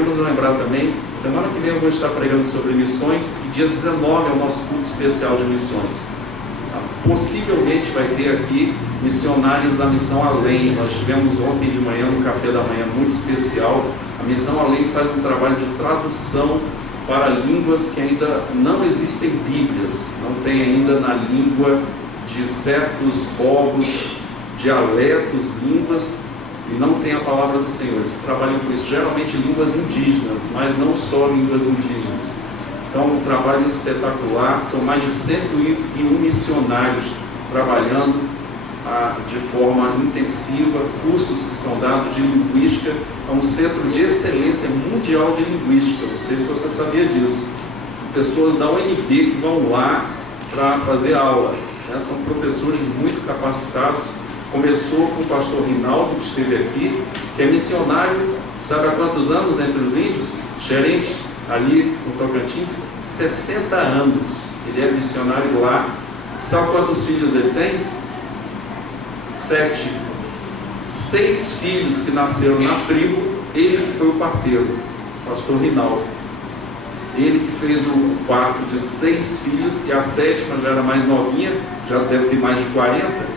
Vamos lembrar também, semana que vem eu vou estar pregando sobre missões e dia 19 é o nosso culto especial de missões. Possivelmente vai ter aqui missionários da Missão Além. Nós tivemos ontem de manhã um café da manhã muito especial. A Missão Além faz um trabalho de tradução para línguas que ainda não existem bíblias, não tem ainda na língua de certos povos, dialetos, línguas, e não tem a palavra do Senhor. Eles trabalham com isso, geralmente línguas indígenas, mas não só línguas indígenas. Então, um trabalho espetacular. São mais de 101 missionários trabalhando de forma intensiva, cursos que são dados de linguística. É um centro de excelência mundial de linguística. Não sei se você sabia disso. Pessoas da UNB que vão lá para fazer aula, né? São professores muito capacitados. Começou com o pastor Rinaldo, que esteve aqui, que é missionário, sabe há quantos anos entre os índios? Gerente, ali no Tocantins, 60 anos. Ele é missionário lá. Sabe quantos filhos ele tem? 7. 6 filhos que nasceram na tribo, ele que foi o parteiro, pastor Rinaldo. Ele que fez o parto de 6 filhos, e a 7ª já era mais novinha, já deve ter mais de 40,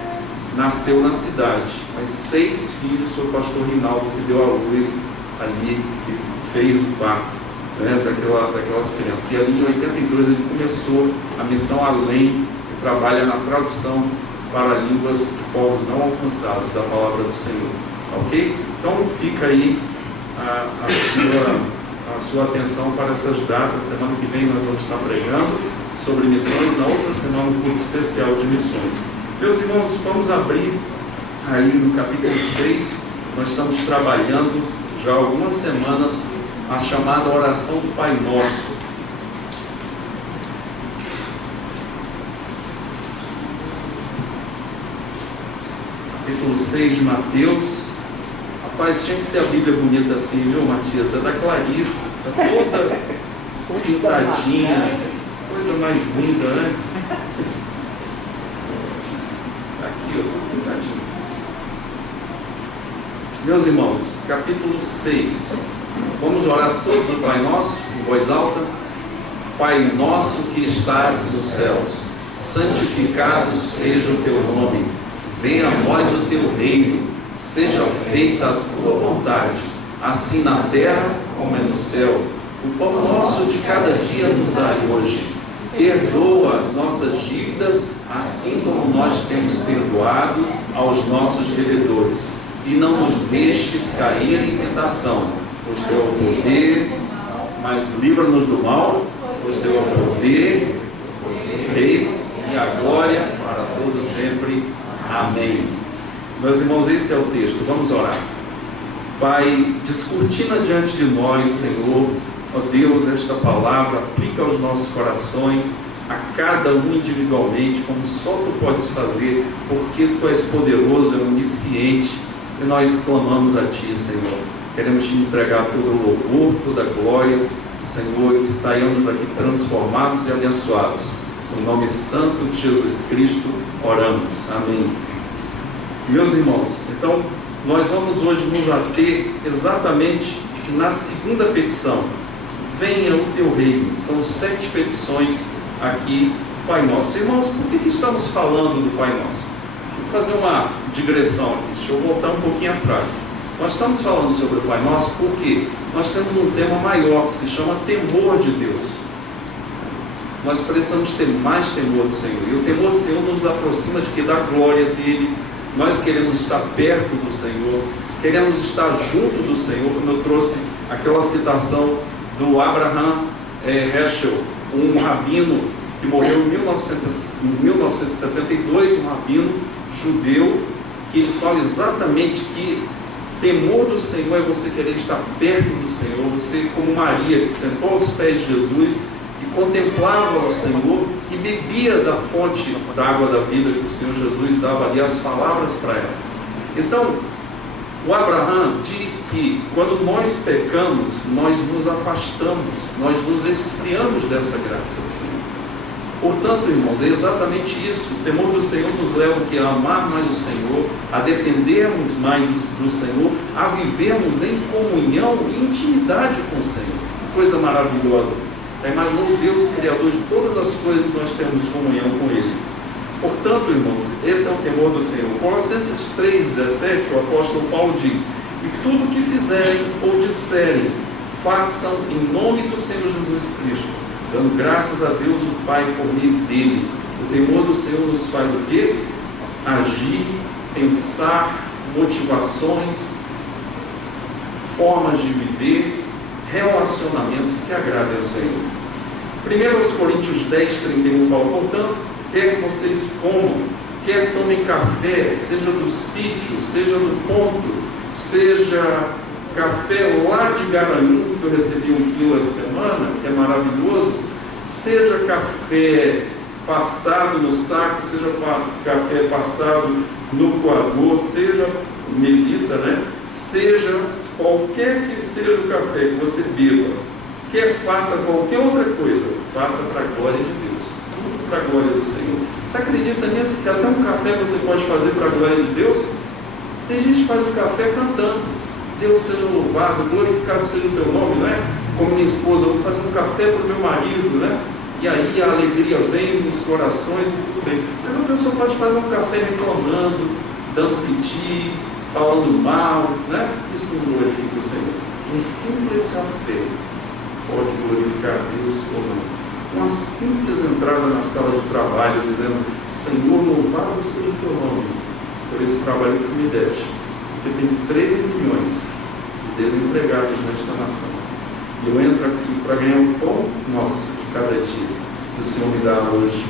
nasceu na cidade, mas 6 filhos foi o pastor Rinaldo que deu à luz ali, que fez o parto, né, daquelas crianças. E ali em 82 ele começou a Missão Além, que trabalha na tradução para línguas de povos não alcançados da palavra do Senhor. Ok? Então fica aí a sua atenção para essas datas. Semana que vem nós vamos estar pregando sobre missões, na outra semana um culto especial de missões. Meus irmãos, vamos abrir aí no capítulo 6, nós estamos trabalhando já há algumas semanas a chamada oração do Pai Nosso. Capítulo 6 de Mateus. Rapaz, tinha que ser a Bíblia bonita assim, viu, Matias? É da Clarice, está toda pintadinha, coisa mais linda, né? Meus irmãos, capítulo 6. Vamos orar todos o Pai Nosso, em voz alta. Pai nosso que estás nos céus, santificado seja o teu nome. Venha a nós o teu reino. Seja feita a tua vontade, assim na terra como é no céu. O pão nosso de cada dia nos dai hoje. Perdoa as nossas dívidas, assim como nós temos perdoado aos nossos devedores. E não nos deixes cair em tentação, pois teu é o poder, mas livra-nos do mal, pois teu é o poder, o reino e a glória para todos sempre. Amém. Meus irmãos, esse é o texto. Vamos orar. Pai, descortina diante de nós, Senhor, ó Deus, esta palavra, aplica aos nossos corações, a cada um individualmente, como só Tu podes fazer, porque Tu és poderoso, é onisciente, e nós clamamos a Ti, Senhor. Queremos Te entregar todo o louvor, toda a glória, Senhor, e que saiamos daqui transformados e abençoados. No nome santo de Jesus Cristo, oramos. Amém. Meus irmãos, então, nós vamos hoje nos ater exatamente na segunda petição. Venha o Teu reino. São 7 petições aqui, Pai Nosso. Irmãos, por que estamos falando do Pai Nosso? Vou fazer uma digressão aqui, deixa eu voltar um pouquinho atrás. Nós estamos falando sobre o Pai Nosso porque nós temos um tema maior que se chama temor de Deus. Nós precisamos ter mais temor do Senhor, e o temor do Senhor nos aproxima de que? Da glória dEle. Nós queremos estar perto do Senhor, queremos estar junto do Senhor, como eu trouxe aquela citação do Abraham Heschel, um rabino que morreu em 1972, um rabino judeu, que ele fala exatamente que temor do Senhor é você querer estar perto do Senhor, você como Maria, que sentou aos pés de Jesus e contemplava o Senhor e bebia da fonte da água da vida que o Senhor Jesus dava ali, as palavras para ela. Então, o Abraham diz que quando nós pecamos, nós nos afastamos, nós nos esfriamos dessa graça do Senhor. Portanto, irmãos, é exatamente isso. O temor do Senhor nos leva a amar mais o Senhor, a dependermos mais do Senhor, a vivermos em comunhão e intimidade com o Senhor. Que coisa maravilhosa. Já imaginou Deus, Criador de todas as coisas, nós temos comunhão com Ele. Portanto, irmãos, esse é o temor do Senhor. Colossenses 3,17, o apóstolo Paulo diz: e tudo o que fizerem ou disserem, façam em nome do Senhor Jesus Cristo, dando graças a Deus o Pai por meio dele. O temor do Senhor nos faz o quê? Agir, pensar, motivações, formas de viver, relacionamentos que agradem ao Senhor. 1 Coríntios 10:31 fala: portanto, quer que vocês comam, quer tomem café, seja do sítio, seja do ponto, seja café lá de Garanhuns, que eu recebi 1 quilo essa semana, que é maravilhoso, seja café passado no saco, seja café passado no coador, seja melita, seja qualquer que seja o café que você beba, quer faça qualquer outra coisa, faça para a glória de Deus, tudo para a glória do Senhor. Você acredita nisso? Que até um café você pode fazer para a glória de Deus? Tem gente que faz o café cantando: Deus seja louvado, glorificado seja o teu nome, Como minha esposa: vou fazer um café para o meu marido, E aí a alegria vem nos corações e tudo bem. Mas a pessoa pode fazer um café reclamando, dando piti, falando mal, Isso não glorifica o Senhor. Um simples café pode glorificar a Deus ou não. Uma simples entrada na sala de trabalho dizendo: Senhor, louvado seja o teu nome por esse trabalho que tu me deste, porque tem 13 milhões de desempregados nesta nação, e eu entro aqui para ganhar o pão nosso de cada dia que o Senhor me dá hoje.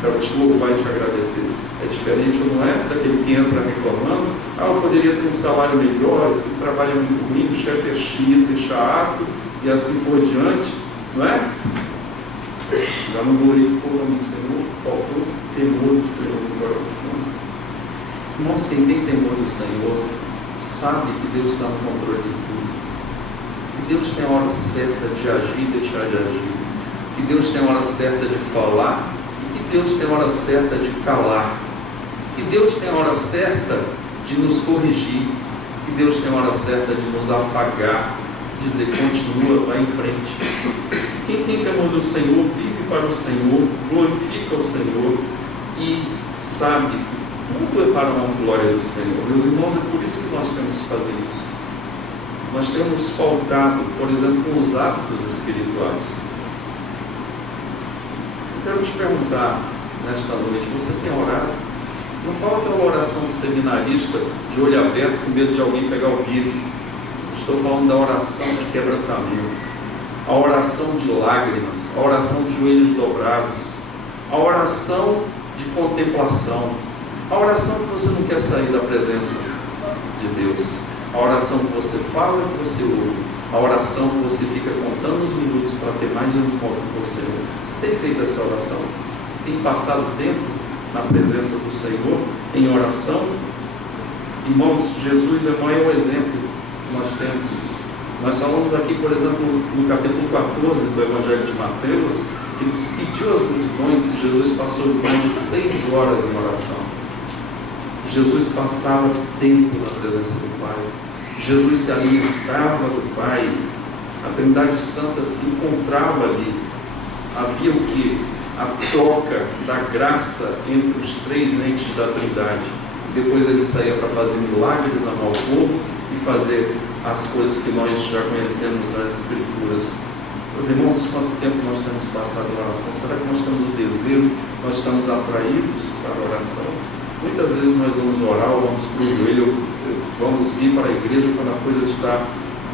Quero te louvar e te agradecer. É diferente ou não é daquele que entra reclamando: eu poderia ter um salário melhor, esse trabalho é muito ruim, o chefe é chiita e chato, e assim por diante, Já não glorificou o nome do Senhor, faltou temor do Senhor no coração. Irmãos, quem tem temor do Senhor sabe que Deus está no controle de tudo, que Deus tem a hora certa de agir e deixar de agir, que Deus tem a hora certa de falar e que Deus tem a hora certa de calar, que Deus tem a hora certa de nos corrigir, que Deus tem a hora certa de nos afagar, dizer: continua, vai em frente. Quem tem temor do Senhor vive para o Senhor, glorifica o Senhor e sabe que tudo é para a glória do Senhor. Meus irmãos, é por isso que nós temos que fazer isso. Nós temos faltado, por exemplo, com os hábitos espirituais. Eu quero te perguntar nesta noite: você tem orado? Não fala aquela oração do seminarista de olho aberto com medo de alguém pegar o bife. Estou falando da oração de quebrantamento, a oração de lágrimas, a oração de joelhos dobrados, a oração de contemplação, a oração que você não quer sair da presença de Deus, a oração que você fala e que você ouve, a oração que você fica contando os minutos para ter mais um encontro com o Senhor. Você tem feito essa oração? Você tem passado tempo na presença do Senhor em oração? Irmãos, Jesus é o maior exemplo que nós temos. Nós falamos aqui, por exemplo, no capítulo 14 do Evangelho de Mateus, que ele despediu as multidões e Jesus passou mais de 6 horas em oração. Jesus passava tempo na presença do Pai. Jesus se alimentava do Pai. A Trindade Santa se encontrava ali. Havia o que? A troca da graça entre os 3 entes da Trindade. Depois ele saía para fazer milagres, amar o povo e fazer as coisas que nós já conhecemos nas Escrituras. Meus irmãos, quanto tempo nós temos passado em oração? Será que nós temos o desejo, nós estamos atraídos para a oração? Muitas vezes nós vamos orar, ou vamos para o joelho, vamos vir para a igreja quando a coisa está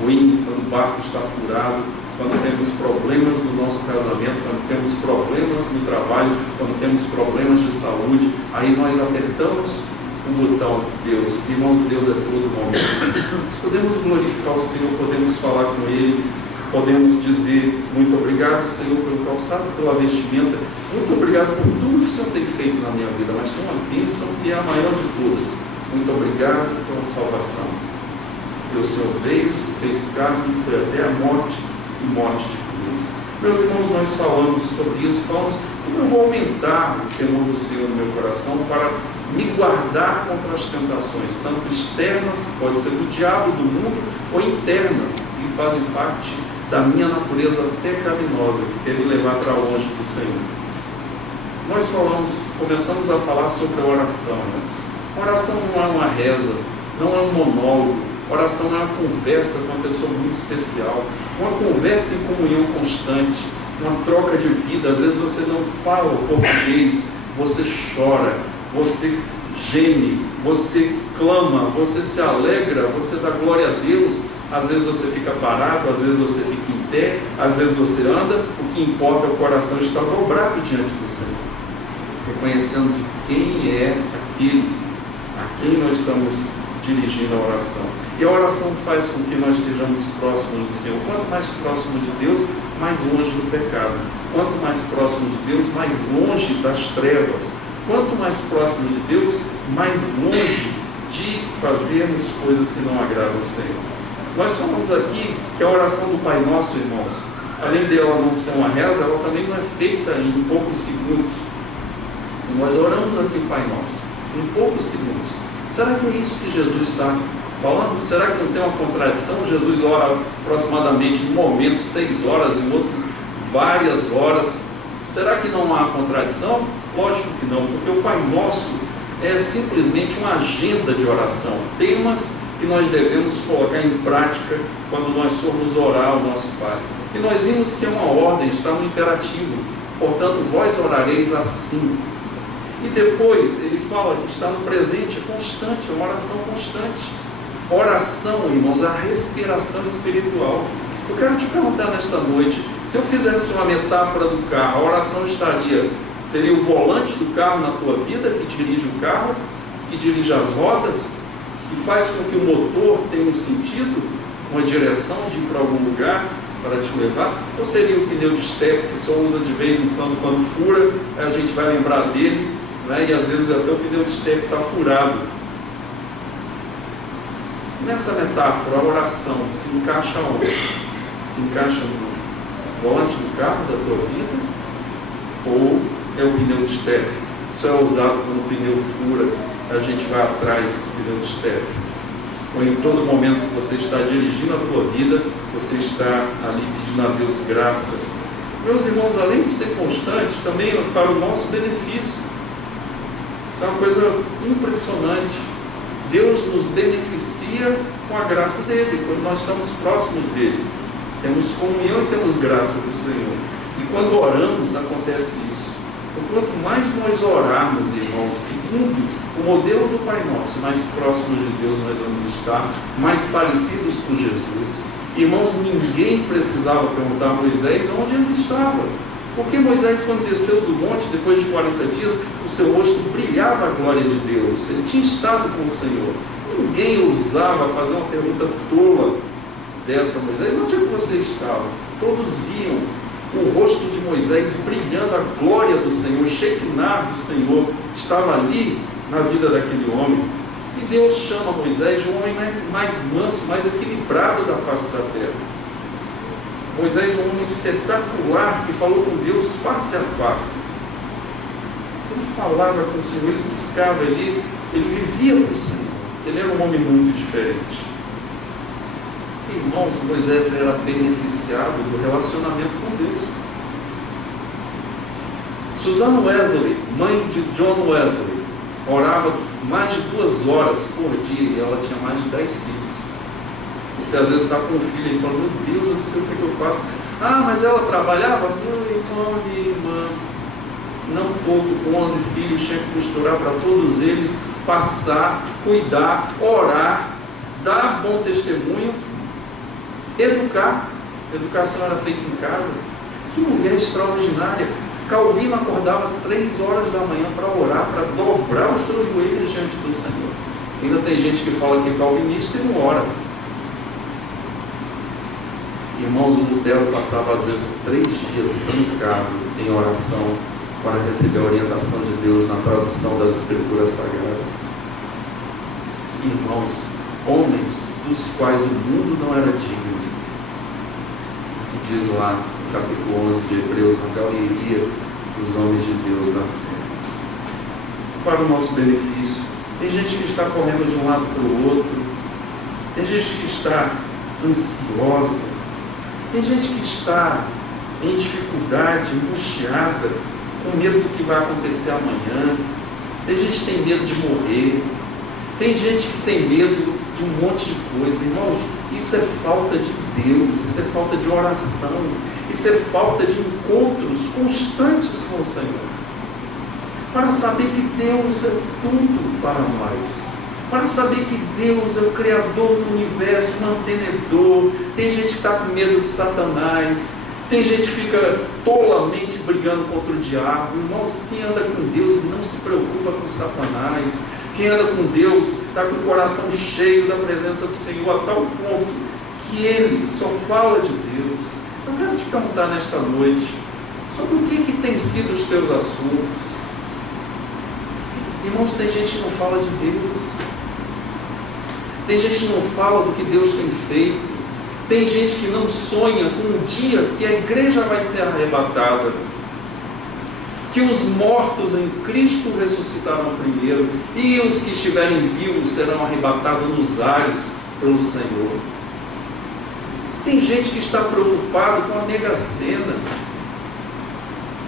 ruim, quando o barco está furado, quando temos problemas no nosso casamento, quando temos problemas no trabalho, quando temos problemas de saúde. Aí nós apertamos o botão Deus. Irmãos, Deus é todo momento. Nós podemos glorificar o Senhor, podemos falar com Ele, podemos dizer: muito obrigado, Senhor, pelo calçado, pela vestimenta, muito obrigado por tudo que o Senhor tem feito na minha vida, mas tem uma bênção que é a maior de todas: muito obrigado pela salvação, porque o Senhor veio, se fez carne, foi até a morte e morte de cruz. Meus irmãos, nós falamos sobre isso, falamos Como eu vou aumentar o temor do Senhor no meu coração para me guardar contra as tentações, tanto externas, que pode ser do diabo, do mundo, ou internas, que fazem parte da minha natureza pecaminosa, que quer me levar para longe do Senhor. Nós começamos a falar sobre a oração. Oração não é uma reza, não é um monólogo. Oração é uma conversa com uma pessoa muito especial, uma conversa em comunhão constante, uma troca de vida. Às vezes você não fala o português, você chora, você geme, você clama, você se alegra, você dá glória a Deus. Às vezes você fica parado, às vezes você fica em pé, às vezes você anda. O que importa é o coração estar dobrado diante do Senhor, reconhecendo de quem é aquele a quem nós estamos dirigindo a oração. E a oração faz com que nós estejamos próximos do Senhor. Quanto mais próximo de Deus, mais longe do pecado. Quanto mais próximo de Deus, mais longe das trevas. Quanto mais próximo de Deus, mais longe de fazermos coisas que não agradam ao Senhor. Nós falamos aqui que a oração do Pai Nosso, irmãos, além dela não ser uma reza, ela também não é feita em poucos segundos. Nós oramos aqui o Pai Nosso em poucos segundos. Será que é isso que Jesus está falando? Será que não tem uma contradição? Jesus ora aproximadamente em um momento 6 horas, em outro várias horas. Será que não há contradição? Lógico que não, porque o Pai Nosso é simplesmente uma agenda de oração, temas que nós devemos colocar em prática quando nós formos orar ao nosso Pai. E nós vimos que é uma ordem, está no imperativo. Portanto, vós orareis assim. E depois ele fala que está no presente constante, uma oração constante. Oração, irmãos, a respiração espiritual. Eu quero te perguntar nesta noite, se eu fizesse uma metáfora do carro, a oração seria o volante do carro na tua vida, que dirige o carro, que dirige as rodas, que faz com que o motor tenha um sentido, uma direção de ir para algum lugar para te levar? Ou seria o pneu de estepe, que só usa de vez em quando fura, aí a gente vai lembrar dele, né? E às vezes até o pneu de estepe está furado. Nessa metáfora, a oração se encaixa onde? Se encaixa no volante do carro da tua vida? Ou é o pneu de estepe? Isso é usado quando o pneu fura, a gente vai atrás do pneu de estepe. Ou em todo momento que você está dirigindo a tua vida, você está ali pedindo a Deus graça. Meus irmãos, além de ser constante, também é para o nosso benefício. Isso é uma coisa impressionante. Deus nos beneficia com a graça dele, quando nós estamos próximos dele. Temos comunhão e temos graça do Senhor. E quando oramos, acontece isso. Então, quanto mais nós orarmos, irmãos, segundo o modelo do Pai Nosso, mais próximos de Deus nós vamos estar, mais parecidos com Jesus. Irmãos, ninguém precisava perguntar a Moisés onde ele estava. Porque Moisés, quando desceu do monte, depois de 40 dias, o seu rosto brilhava a glória de Deus. Ele tinha estado com o Senhor. Ninguém ousava fazer uma pergunta tola dessa a Moisés. Onde é que você estava? Todos viam o rosto de Moisés brilhando a glória do Senhor, Shekinah do Senhor, estava ali na vida daquele homem. E Deus chama Moisés de um homem mais manso, mais equilibrado da face da terra. Moisés, um homem espetacular, que falou com Deus face a face. Ele falava com o Senhor, ele buscava, ele vivia para o Senhor. Ele era um homem muito diferente. Irmãos, Moisés era beneficiado do relacionamento com Deus. Susan Wesley, mãe de John Wesley, orava mais de 2 horas por dia e ela tinha mais de 10 filhos. Você às vezes está com um filho e fala, meu Deus, eu não sei o que eu faço. Ah, mas ela trabalhava? Meu irmão, minha irmã, não pouco, com 11 filhos, tinha que costurar para todos eles, passar, cuidar, orar, dar bom testemunho, educar. Educação era feita em casa. Que mulher extraordinária. Calvino acordava 3 horas da manhã para orar, para dobrar os seus joelhos diante do Senhor. Ainda tem gente que fala que é calvinista e não ora. Irmãos, o Lutero passava às vezes 3 dias trancado em oração para receber a orientação de Deus na tradução das Escrituras Sagradas. Irmãos, homens dos quais o mundo não era digno, que diz lá no capítulo 11 de Hebreus, na galeria dos homens de Deus na fé, para o nosso benefício. Tem gente que está correndo de um lado para o outro, tem gente que está ansiosa, tem gente que está em dificuldade, angustiada, com medo do que vai acontecer amanhã. Tem gente que tem medo de morrer, tem gente que tem medo de um monte de coisa. Irmãos, isso é falta de Deus, isso é falta de oração, isso é falta de encontros constantes com o Senhor, para saber que Deus é tudo para nós, para saber que Deus é o Criador do universo, o mantenedor. Tem gente que está com medo de Satanás, tem gente que fica tolamente brigando contra o diabo. Irmãos, quem anda com Deus não se preocupa com Satanás. Quem anda com Deus está com o coração cheio da presença do Senhor, a tal ponto que ele só fala de Deus. Eu quero te perguntar nesta noite sobre o que tem sido os teus assuntos. Irmãos, tem gente que não fala de Deus, tem gente que não fala do que Deus tem feito, tem gente que não sonha com um dia que a igreja vai ser arrebatada, que os mortos em Cristo ressuscitarão primeiro, e os que estiverem vivos serão arrebatados nos ares pelo Senhor. Tem gente que está preocupado com a mega-sena,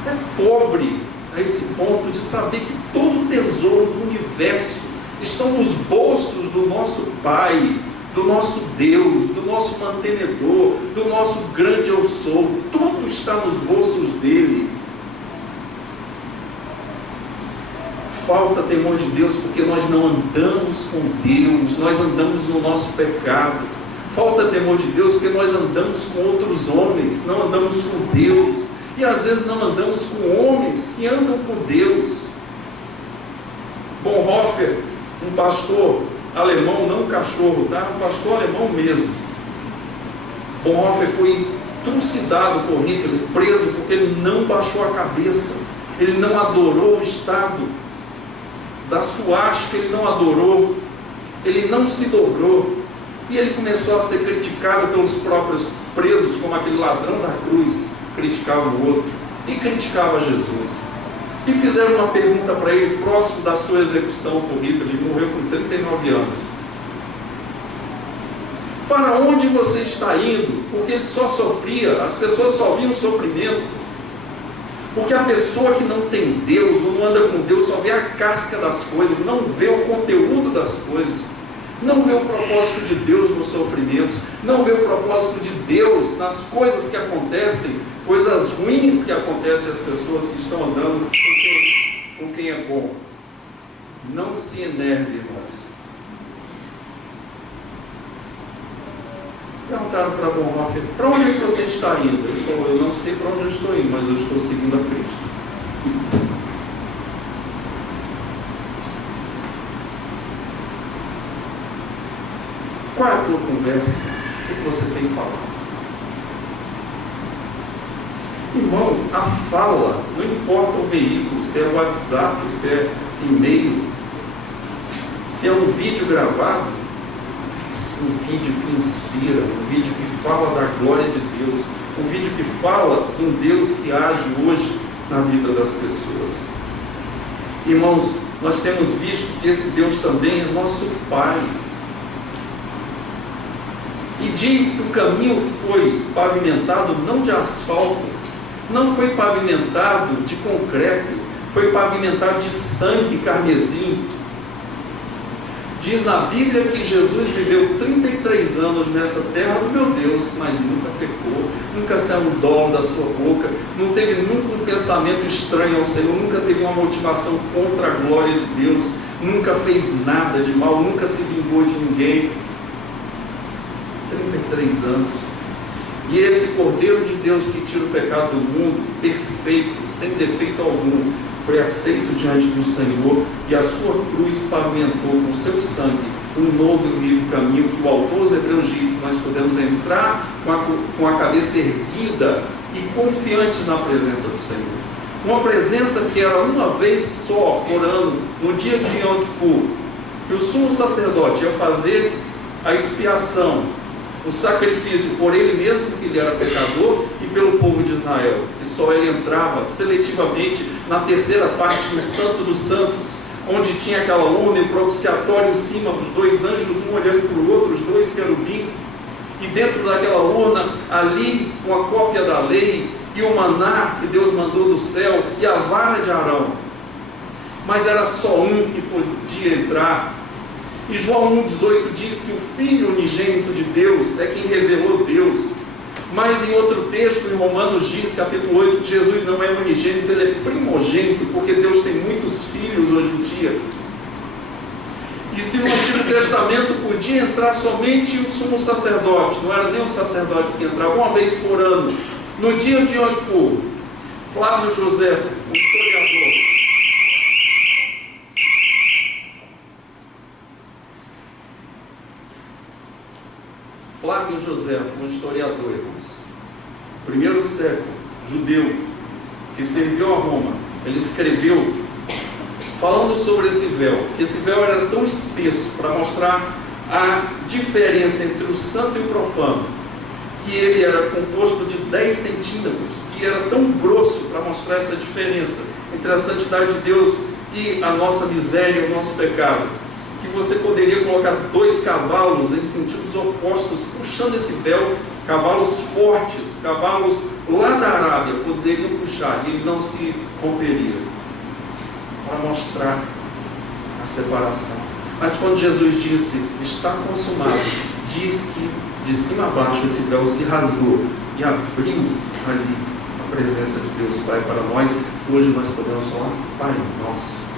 é pobre a esse ponto de saber que todo o tesouro do universo estão nos bolsos do nosso Pai, do nosso Deus, do nosso mantenedor, do nosso grande eu sou. Tudo está nos bolsos dele. Falta temor de Deus porque nós não andamos com Deus, nós andamos no nosso pecado. Falta temor de Deus porque nós andamos com outros homens, não andamos com Deus. E às vezes não andamos com homens que andam com Deus. Bonhoeffer, um pastor alemão, não um cachorro, tá? Um pastor alemão mesmo. Bonhoeffer foi trucidado por Hitler, preso porque ele não baixou a cabeça, ele não adorou o Estado da suástica, ele não adorou, ele não se dobrou, e ele começou a ser criticado pelos próprios presos, como aquele ladrão da cruz criticava o outro, e criticava Jesus. E fizeram uma pergunta para ele próximo da sua execução por Hitler. Ele morreu com 39 anos. Para onde você está indo? Porque ele só sofria, as pessoas só viam sofrimento. Porque a pessoa que não tem Deus, ou não anda com Deus, só vê a casca das coisas, não vê o conteúdo das coisas, não vê o propósito de Deus nos sofrimentos, não vê o propósito de Deus nas coisas que acontecem, coisas ruins que acontecem às pessoas que estão andando com quem é bom. Não se enerve, irmãos. Perguntaram para Bonhoeffer: para onde é que você está indo? Ele falou: eu não sei para onde eu estou indo, mas eu estou seguindo a Cristo. Qual é a tua conversa? O que você tem falado? Irmãos, a fala, não importa o veículo, se é WhatsApp, se é e-mail, se é um vídeo gravado, um vídeo que inspira, um vídeo que fala da glória de Deus, um vídeo que fala em Deus que age hoje na vida das pessoas. Irmãos, nós temos visto que esse Deus também é nosso Pai. E diz que o caminho foi pavimentado não de asfalto, não foi pavimentado de concreto, foi pavimentado de sangue carmesim. Diz a Bíblia que Jesus viveu 33 anos nessa terra do meu Deus, mas nunca pecou, nunca saiu um dom da sua boca, não teve nunca um pensamento estranho ao Senhor, nunca teve uma motivação contra a glória de Deus, nunca fez nada de mal, nunca se vingou de ninguém. 33 anos. E esse Cordeiro de Deus que tira o pecado do mundo, perfeito, sem defeito algum, foi aceito diante do Senhor, e a sua cruz pavimentou com seu sangue um novo e vivo caminho, que o autor dos Hebreus diz que nós podemos entrar com a cabeça erguida e confiantes na presença do Senhor. Uma presença que era uma vez só por ano, no dia de Yom Kippur, que o sumo sacerdote ia fazer a expiação O sacrifício por ele mesmo, que ele era pecador, e pelo povo de Israel. E só ele entrava seletivamente na terceira parte do Santo dos Santos, onde tinha aquela urna propiciatória em cima, os dois anjos, um olhando para o outro, os dois querubins. E dentro daquela urna, ali, uma cópia da lei, e o maná que Deus mandou do céu, e a vara de Arão. Mas era só um que podia entrar. E João 1,18 diz que o Filho unigênito de Deus é quem revelou Deus. Mas em outro texto, em Romanos diz, capítulo 8, que Jesus não é unigênito, ele é primogênito, porque Deus tem muitos filhos hoje em dia. E se no Antigo Testamento podia entrar somente o sumo sacerdote, não era nem os sacerdotes que entravam, uma vez por ano, no dia de Yom Kippur, Flávio José, um historiador, Flávio José, um historiador, irmãos, primeiro século, judeu, que serviu a Roma, ele escreveu falando sobre esse véu, que esse véu era tão espesso para mostrar a diferença entre o santo e o profano, que ele era composto de 10 centímetros, que era tão grosso para mostrar essa diferença entre a santidade de Deus e a nossa miséria, o nosso pecado, que você poderia colocar 2 cavalos em sentidos opostos, puxando esse véu, cavalos fortes, cavalos lá da Arábia, poderiam puxar, e ele não se romperia, para mostrar a separação. Mas quando Jesus disse, está consumado, diz que de cima a baixo esse véu se rasgou e abriu ali a presença de Deus Pai para nós. Hoje nós podemos falar, Pai nosso,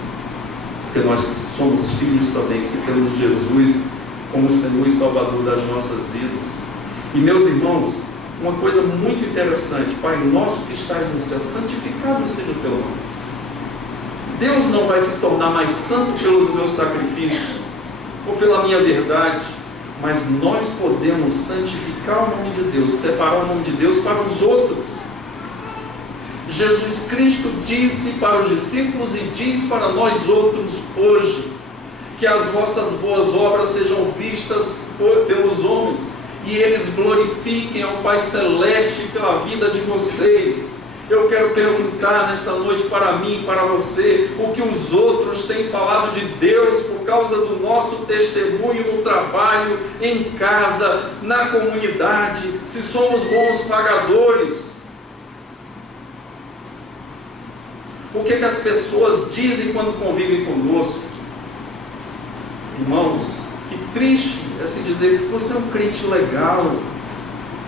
porque nós somos filhos também, se temos Jesus como Senhor e Salvador das nossas vidas. E meus irmãos, uma coisa muito interessante, Pai nosso que estás no céu, santificado seja o teu nome. Deus não vai se tornar mais santo pelos meus sacrifícios ou pela minha verdade, mas nós podemos santificar o nome de Deus, separar o nome de Deus para os outros. Jesus Cristo disse para os discípulos e diz para nós outros hoje, que as vossas boas obras sejam vistas pelos homens, e eles glorifiquem ao Pai Celeste pela vida de vocês. Eu quero perguntar nesta noite para mim e para você, o que os outros têm falado de Deus por causa do nosso testemunho no trabalho, em casa, na comunidade, se somos bons pagadores. O que as pessoas dizem quando convivem conosco? Irmãos, que triste é se dizer, você é um crente legal,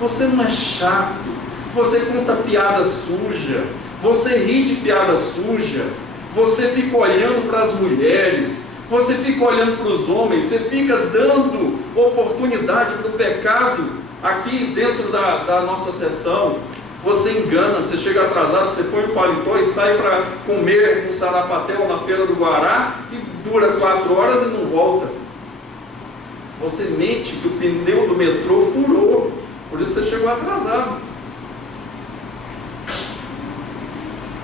você não é chato, você conta piada suja, você ri de piada suja, você fica olhando para as mulheres, você fica olhando para os homens, você fica dando oportunidade para o pecado aqui dentro da nossa sessão. Você engana, você chega atrasado, você põe o paletó e sai para comer um sarapatel na feira do Guará e dura 4 horas e não volta. Você mente que o pneu do metrô furou, por isso você chegou atrasado.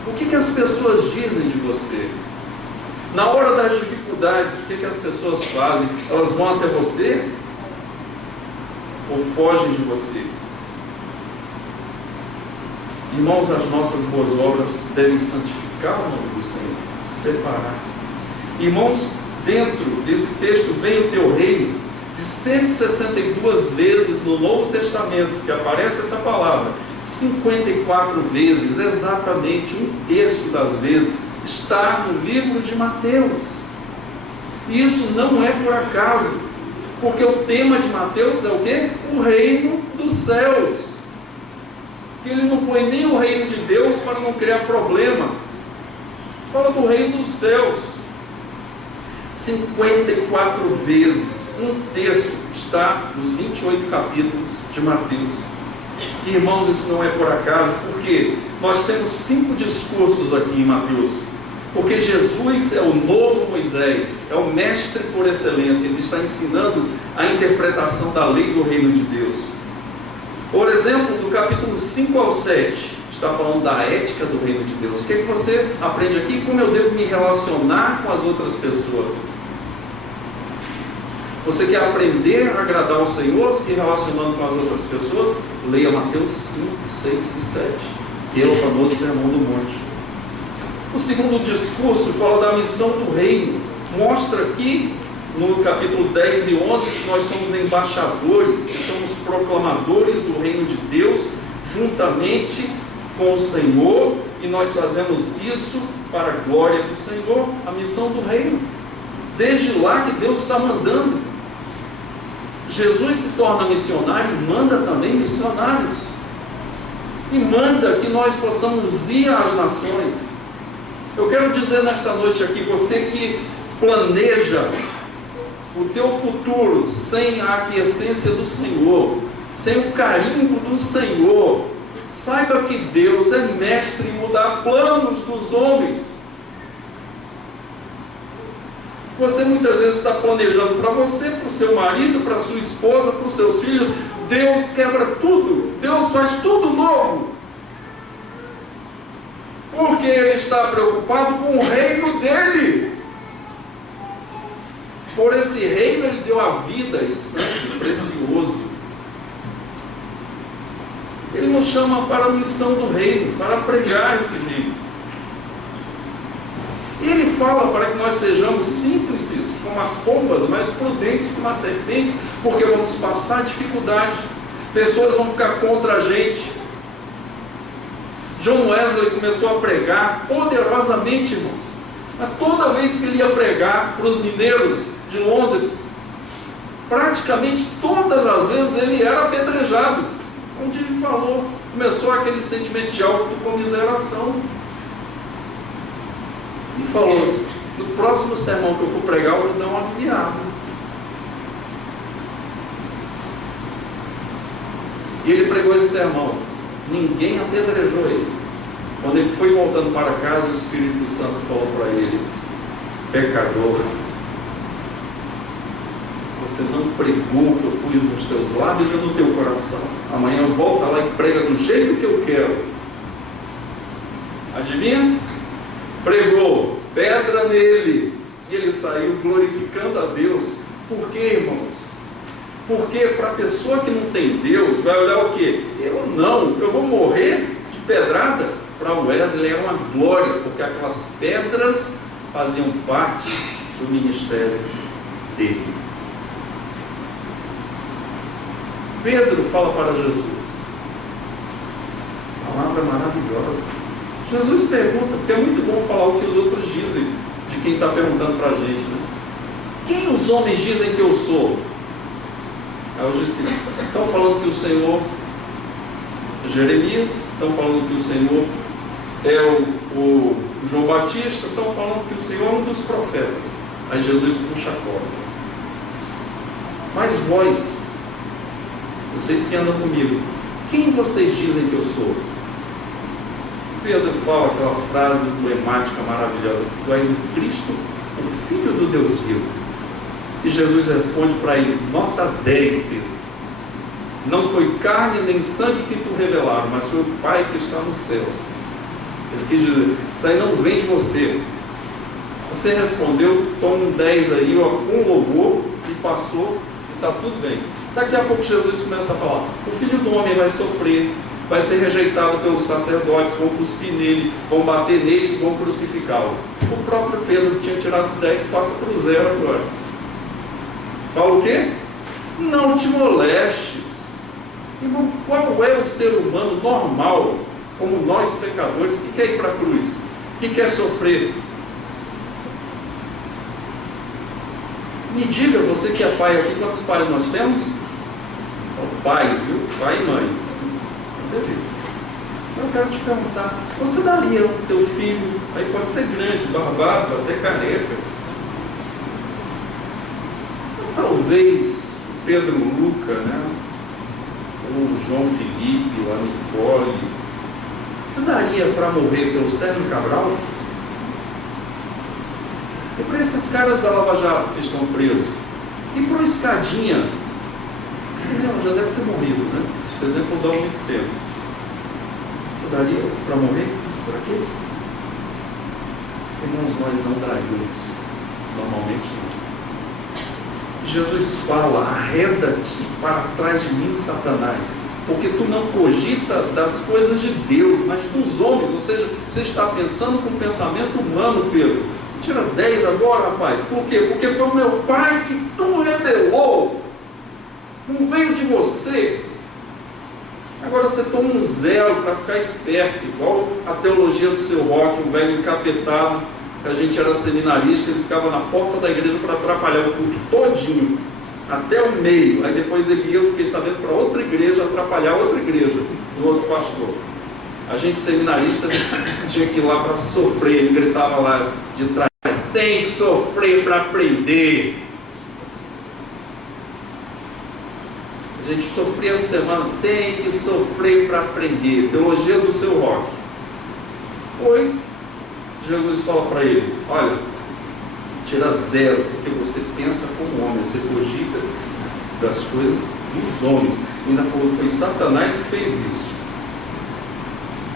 O que as pessoas dizem de você? Na hora das dificuldades, o que as pessoas fazem? Elas vão até você? Ou fogem de você? Irmãos, as nossas boas obras devem santificar o nome do Senhor, separar. Irmãos, dentro desse texto vem o teu reino, de 162 vezes no Novo Testamento, que aparece essa palavra, 54 vezes, exatamente 1/3 das vezes, está no livro de Mateus. E isso não é por acaso, porque o tema de Mateus é o quê? O reino dos céus. Que ele não põe nem o reino de Deus para não criar problema. Fala do reino dos céus. 54 vezes, 1/3 está nos 28 capítulos de Mateus. E, irmãos, isso não é por acaso, porque nós temos 5 discursos aqui em Mateus. Porque Jesus é o novo Moisés, é o mestre por excelência, ele está ensinando a interpretação da lei do reino de Deus. Por exemplo, do capítulo 5 ao 7, está falando da ética do reino de Deus. O que você aprende aqui? Como eu devo me relacionar com as outras pessoas? Você quer aprender a agradar ao Senhor se relacionando com as outras pessoas? Leia Mateus 5, 6 e 7, que é o famoso Sermão do Monte. O segundo discurso fala da missão do reino. Mostra aqui, no capítulo 10 e 11, que nós somos embaixadores, que somos proclamadores do reino de Deus, juntamente com o Senhor, e nós fazemos isso para a glória do Senhor, a missão do reino. Desde lá que Deus está mandando. Jesus se torna missionário e manda também missionários. E manda que nós possamos ir às nações. Eu quero dizer nesta noite aqui, você que planeja o teu futuro sem a aquiescência do Senhor, sem o carimbo do Senhor, saiba que Deus é mestre em mudar planos dos homens. Você muitas vezes está planejando para você, para o seu marido, para a sua esposa, para os seus filhos. Deus quebra tudo, Deus faz tudo novo, porque Ele está preocupado com o reino dEle. Por esse reino Ele deu a vida e sangue precioso. Ele nos chama para a missão do reino, para pregar esse reino. E Ele fala para que nós sejamos simples como as pombas, mas prudentes como as serpentes, porque vamos passar dificuldade. Pessoas vão ficar contra a gente. John Wesley começou a pregar poderosamente, irmãos. Mas toda vez que ele ia pregar para os mineiros de Londres, praticamente todas as vezes ele era apedrejado. Onde ele falou, começou aquele sentimento de autocomiseração. E falou, no próximo sermão que eu for pregar, eu vou dar uma aliviada. E ele pregou esse sermão. Ninguém apedrejou ele. Quando ele foi voltando para casa, o Espírito Santo falou para ele: pecador, você não pregou o que eu pus nos teus lábios e no teu coração. Amanhã volta lá e prega do jeito que eu quero. Adivinha? Pregou pedra nele e ele saiu glorificando a Deus. Por quê, irmãos? Porque para a pessoa que não tem Deus, vai olhar o quê? Eu vou morrer de pedrada. Para Wesley era uma glória, porque aquelas pedras faziam parte do ministério dele. Pedro fala para Jesus, palavra maravilhosa. Jesus pergunta, porque é muito bom falar o que os outros dizem, de quem está perguntando para a gente, né? Quem os homens dizem que eu sou? Aí os discípulos estão falando que o Senhor é Jeremias, estão falando que o Senhor é o João Batista, estão falando que o Senhor é um dos profetas. Aí Jesus puxa a corda. Mas vós, vocês que andam comigo, quem vocês dizem que eu sou? Pedro fala aquela frase emblemática, maravilhosa: tu és o Cristo, o Filho do Deus vivo. E Jesus responde para ele, nota 10, Pedro: não foi carne nem sangue que tu revelaram, mas foi o Pai que está nos céus. Ele quis dizer, isso aí não vem de você. Você respondeu, toma um 10 aí, ó, com louvor, e passou, e está tudo bem. Daqui a pouco Jesus começa a falar: o Filho do Homem vai sofrer, vai ser rejeitado pelos sacerdotes, vão cuspir nele, vão bater nele e vão crucificá-lo. O próprio Pedro tinha tirado 10, passa para o 0 agora. Fala o quê? Não te molestes. Irmão, qual é o ser humano normal, como nós pecadores, que quer ir para a cruz, que quer sofrer? Me diga, você que é pai aqui, quantos pais nós temos? Pais, viu? Pai e mãe. Beleza. Eu quero te perguntar, você daria o teu filho, aí pode ser grande, barbado, até careca, talvez Pedro Luca, né? O João Felipe, o Nicole, você daria para morrer pelo Sérgio Cabral? E para esses caras da Lava Jato que estão presos? E para o Escadinha? Você já deve ter morrido, né? Esse exemplo dá muito tempo. Você daria para morrer por aqui? Irmãos, nós não daríamos. Normalmente não. Jesus fala: arreda-te para trás de mim, Satanás, porque tu não cogita das coisas de Deus, mas dos homens. Ou seja, você está pensando com o pensamento humano, Pedro. Tira 10 agora, rapaz. Por quê? Porque foi o meu Pai que tu revelou, não veio de você. Agora você toma um 0 para ficar esperto, igual a teologia do seu Roque, um velho encapetado. A gente era seminarista, ele ficava na porta da igreja para atrapalhar o culto todinho, até o meio. Aí depois ele ia, eu fiquei sabendo, para outra igreja, atrapalhar outra igreja, do outro pastor. A gente seminarista tinha que ir lá para sofrer. Ele gritava lá de trás: tem que sofrer para aprender. A gente sofria a semana: tem que sofrer para aprender. Teologia do seu Roque. Pois Jesus fala para ele: olha, tira 0, porque você pensa como homem, você cogita das coisas dos homens. Ainda falou: foi Satanás que fez isso.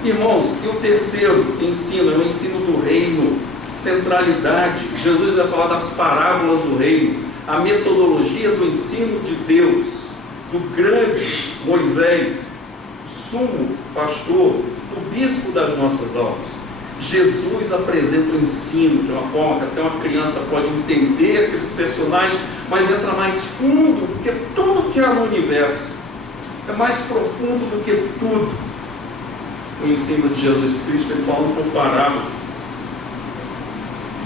Irmãos, e o terceiro ensino é o ensino do reino, centralidade. Jesus vai falar das parábolas do reino, a metodologia do ensino de Deus, do grande Moisés, sumo pastor, do bispo das nossas almas. Jesus apresenta o ensino de uma forma que até uma criança pode entender aqueles personagens, mas entra mais fundo do que tudo que há no universo. É mais profundo do que tudo. O ensino de Jesus Cristo, ele falando por parábolas.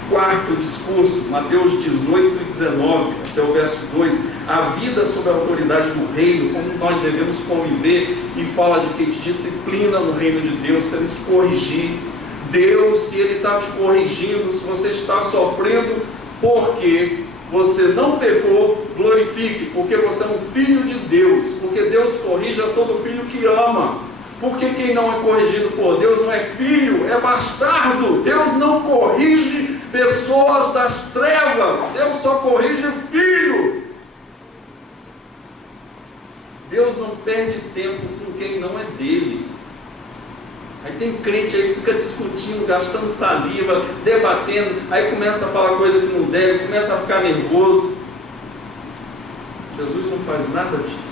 Quarto discurso, Mateus 18 e 19, até o verso 2, a vida sob a autoridade do reino, como nós devemos conviver, e fala de que disciplina no reino de Deus, temos que corrigir. Deus, se Ele está te corrigindo, se você está sofrendo, porque você não pecou, glorifique, porque você é um filho de Deus, porque Deus corrige a todo filho que ama. Porque quem não é corrigido por Deus não é filho, é bastardo. Deus não corrige pessoas das trevas, Deus só corrige filho. Deus não perde tempo com quem não é dele. Aí tem crente aí que fica discutindo, gastando saliva, debatendo, aí começa a falar coisa que não deve, começa a ficar nervoso. Jesus não faz nada disso.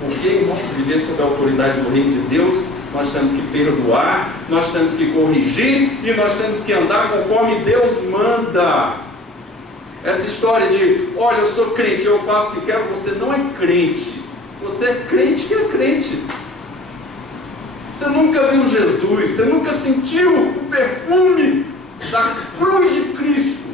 Porque, irmãos, viver sob a autoridade do reino de Deus, nós temos que perdoar, nós temos que corrigir e nós temos que andar conforme Deus manda. Essa história de: olha, eu sou crente, eu faço o que quero, você não é crente. Você é crente que é crente. Você nunca viu Jesus, você nunca sentiu o perfume da cruz de Cristo.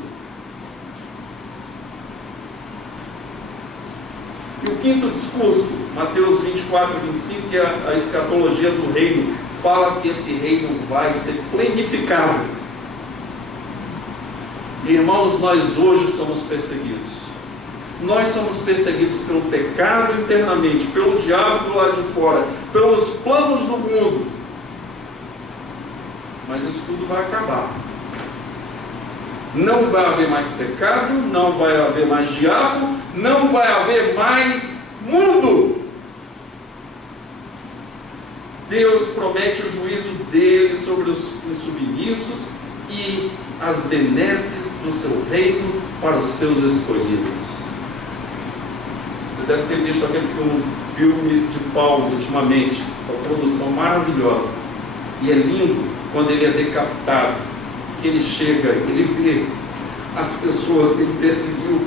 E o quinto discurso, Mateus 24 e 25, que é a escatologia do reino, fala que esse reino vai ser plenificado. Irmãos, nós hoje somos perseguidos. Nós somos perseguidos pelo pecado internamente, pelo diabo do lado de fora, pelos planos do mundo. Mas isso tudo vai acabar. Não vai haver mais pecado, não vai haver mais diabo, não vai haver mais mundo. Deus promete o juízo dele sobre os insubmissos e as benesses do seu reino para os seus escolhidos. Você deve ter visto aquele filme de Paulo ultimamente, uma produção maravilhosa. E é lindo quando ele é decapitado, que ele chega, ele vê as pessoas que ele perseguiu,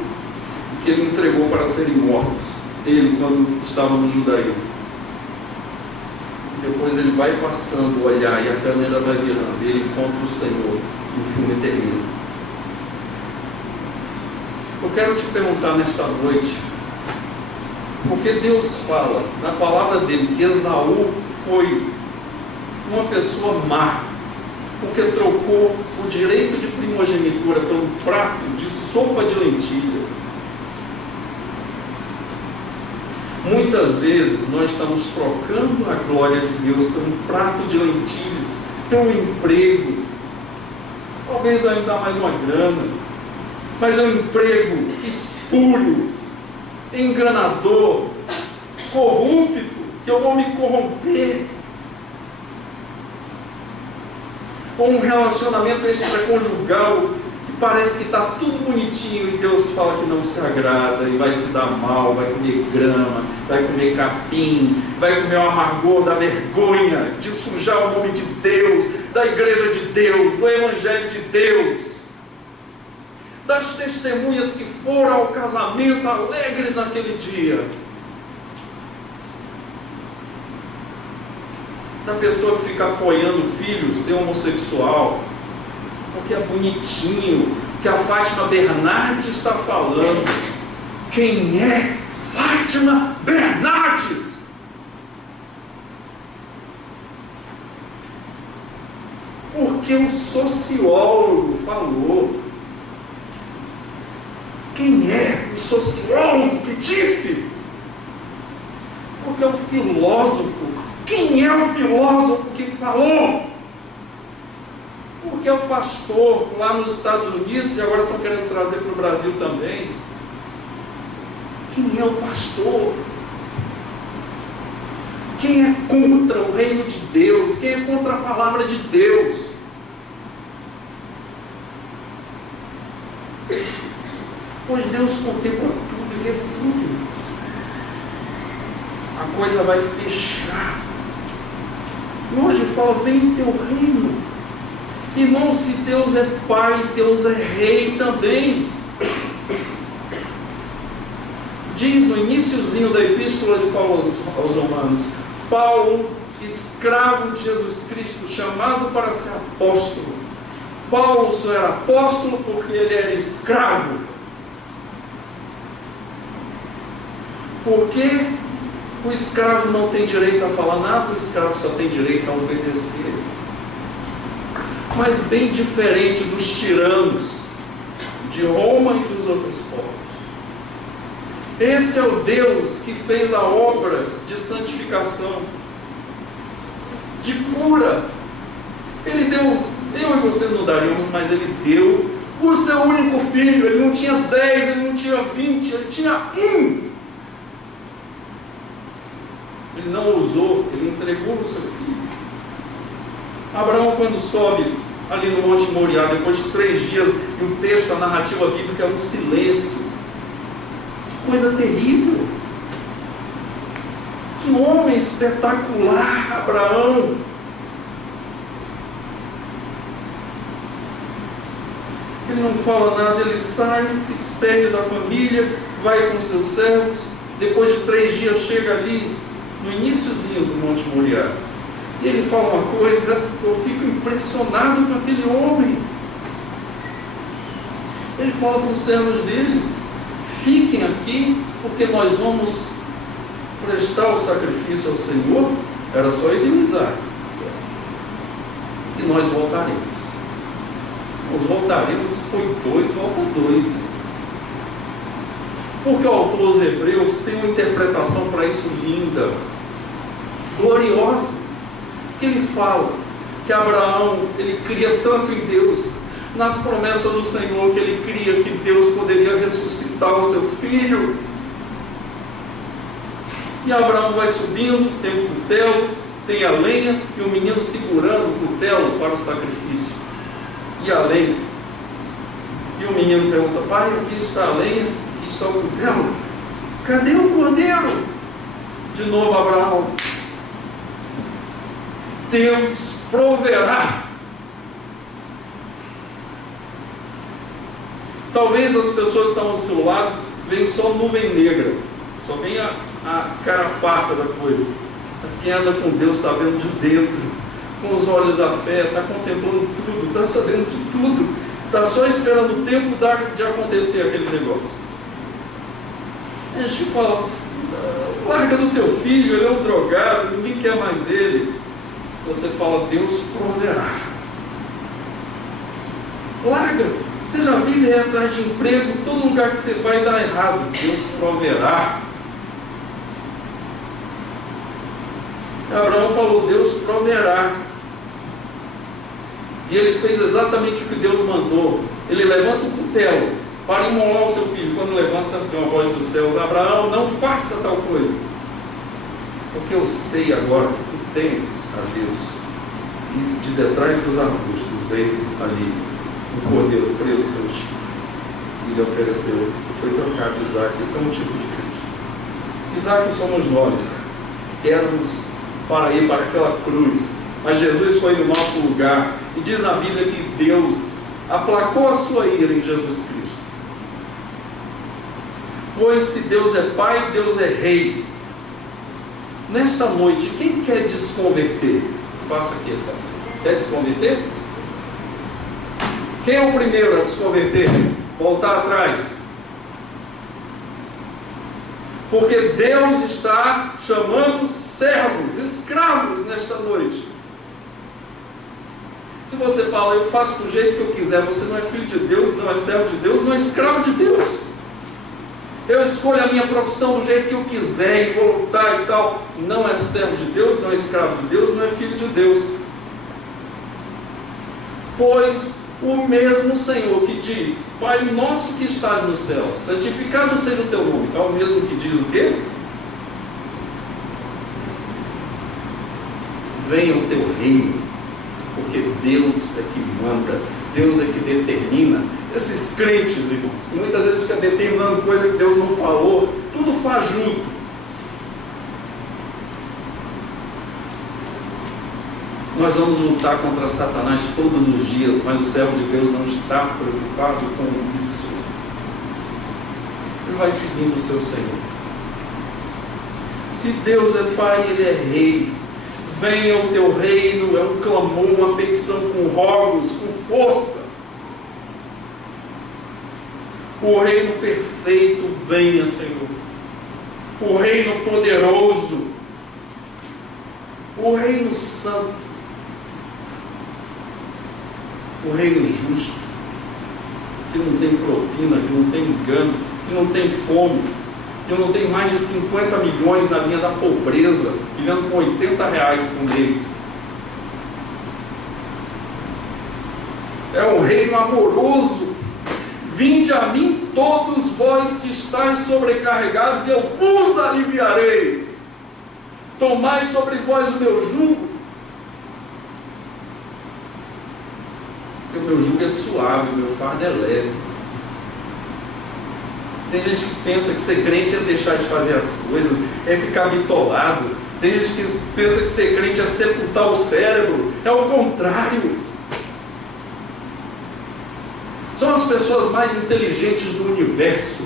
que ele entregou para serem mortos, ele quando estava no judaísmo. Depois ele vai passando o olhar e a câmera vai virando, ele encontra o Senhor e o filme termina. Eu quero te perguntar nesta noite, porque Deus fala na palavra dele que Esaú foi uma pessoa má, porque trocou o direito de primogenitura pelo prato de sopa de lentilha. Muitas vezes nós estamos trocando a glória de Deus por um prato de lentilhas, pelo emprego, talvez ainda mais uma grana, mas é um emprego espúrio, enganador, corrupto, que eu vou me corromper. Ou um relacionamento extraconjugal que parece que está tudo bonitinho e Deus fala que não se agrada e vai se dar mal, vai comer grama, vai comer capim, vai comer o amargor da vergonha de sujar o nome de Deus, da igreja de Deus, do evangelho de Deus, das testemunhas que foram ao casamento alegres naquele dia, da pessoa que fica apoiando o filho ser homossexual, porque é bonitinho, que a Fátima Bernardes está falando. Quem é Fátima Bernardes? Porque o sociólogo falou. Quem é o sociólogo que disse? Porque é o filósofo. Quem é o filósofo que falou? Porque é o pastor lá nos Estados Unidos, e agora estão querendo trazer para o Brasil também. Quem é o pastor? Quem é contra o reino de Deus? Quem é contra a palavra de Deus? Pois Deus contempla tudo e vê tudo. A coisa vai fechar. E hoje fala, vem o teu reino. Irmão, se Deus é Pai, Deus é Rei também. Diz no iniciozinho da epístola de Paulo aos Romanos, Paulo, escravo de Jesus Cristo, chamado para ser apóstolo. Paulo só era apóstolo porque ele era escravo. Porque o escravo não tem direito a falar nada, o escravo só tem direito a obedecer. Mas bem diferente dos tiranos de Roma e dos outros povos. Esse é o Deus que fez a obra de santificação, de cura. Ele deu, eu e você não daríamos, mas Ele deu o seu único filho. Ele não tinha 10, ele não tinha 20, ele tinha um. Ele não ousou, ele entregou o seu filho. Abraão, quando sobe ali no Monte Moriá, depois de 3 dias, e o texto, a narrativa bíblica é um silêncio. Que coisa terrível! Que homem espetacular, Abraão! Ele não fala nada, ele sai, se despede da família, vai com seus servos. Depois de 3 dias chega ali no iniciozinho do Monte Moriá. E ele fala uma coisa que eu fico impressionado com aquele homem. Ele fala para os servos dele: fiquem aqui, porque nós vamos prestar o sacrifício ao Senhor. Era só ele e Isaac. E nós voltaremos. Nós voltaremos, se foi 2, volta 2. Porque o autor dos Hebreus tem uma interpretação para isso linda, gloriosa, que ele fala que Abraão, ele cria tanto em Deus, nas promessas do Senhor, que ele cria que Deus poderia ressuscitar o seu filho. E Abraão vai subindo, tem o cutelo, tem a lenha, e o menino segurando o cutelo para o sacrifício. E a lenha. E o menino pergunta: pai, aqui está a lenha, aqui está o cutelo, cadê o cordeiro? De novo Abraão: Deus proverá. Talvez as pessoas que estão ao seu lado veem só nuvem negra, só vem a carapaça da coisa. Mas quem anda com Deus está vendo de dentro, com os olhos da fé, está contemplando tudo, está sabendo de tudo, está só esperando o tempo de acontecer aquele negócio. A gente fala: larga do teu filho, ele é um drogado, ninguém quer mais ele. Você fala: Deus proverá. Larga. Você já vive aí atrás de emprego, todo lugar que você vai dá errado. Deus proverá. Abraão falou: Deus proverá. E ele fez exatamente o que Deus mandou. Ele levanta o cutelo para imolar o seu filho. Quando levanta, tem uma voz dos céus: Abraão, não faça tal coisa, porque eu sei agora que tu temes a Deus. E de detrás dos arbustos veio ali um cordeiro preso pelo chifre. E ele ofereceu, foi trocado Isaac. Isso é um tipo de Cristo. Isaac somos nós, que éramos para ir para aquela cruz, mas Jesus foi no nosso lugar, e diz na Bíblia que Deus aplacou a sua ira em Jesus Cristo. Pois se Deus é Pai, Deus é Rei. Nesta noite, quem quer desconverter? Faça aqui essa. Quer desconverter? Quem é o primeiro a desconverter? Voltar atrás. Porque Deus está chamando servos, escravos nesta noite. Se você fala, eu faço do jeito que eu quiser, você não é filho de Deus, não é servo de Deus, não é escravo de Deus. Eu escolho a minha profissão do jeito que eu quiser e vou lutar e tal. Não é servo de Deus, não é escravo de Deus, não é filho de Deus. Pois o mesmo Senhor que diz, Pai nosso que estás no céu, santificado seja o teu nome, é o mesmo que diz o quê? Venha o teu reino, porque Deus é que manda, Deus é que determina. Esses crentes, irmãos, que muitas vezes ficam determinando coisa que Deus não falou, tudo fajuto. Nós vamos lutar contra Satanás todos os dias, mas o servo de Deus não está preocupado com isso. Ele vai seguindo o seu Senhor. Se Deus é Pai, Ele é Rei. Venha o teu reino, é um clamor, uma petição com rogos, com força. O reino perfeito venha, Senhor. O reino poderoso. O reino santo. O reino justo. Que não tem propina, que não tem engano, que não tem fome. Que não tem mais de 50 milhões na linha da pobreza, vivendo com R$80 por mês. É um reino amoroso. Vinde a mim todos vós que estáis sobrecarregados, e eu vos aliviarei. Tomai sobre vós o meu jugo, porque o meu jugo é suave, o meu fardo é leve. Tem gente que pensa que ser crente é deixar de fazer as coisas, é ficar bitolado. Tem gente que pensa que ser crente é sepultar o cérebro. É o contrário. São as pessoas mais inteligentes do universo,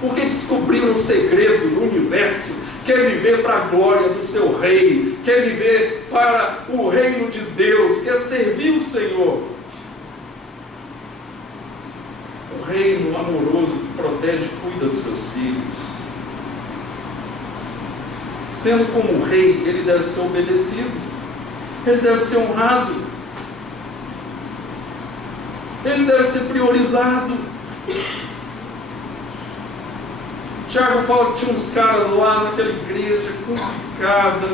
porque descobriram o segredo do universo. Quer viver para a glória do seu rei, quer viver para o reino de Deus, quer servir o Senhor. Um reino amoroso que protege e cuida dos seus filhos. Sendo como rei, ele deve ser obedecido, ele deve ser honrado, ele deve ser priorizado. Tiago fala que tinha uns caras lá naquela igreja complicada.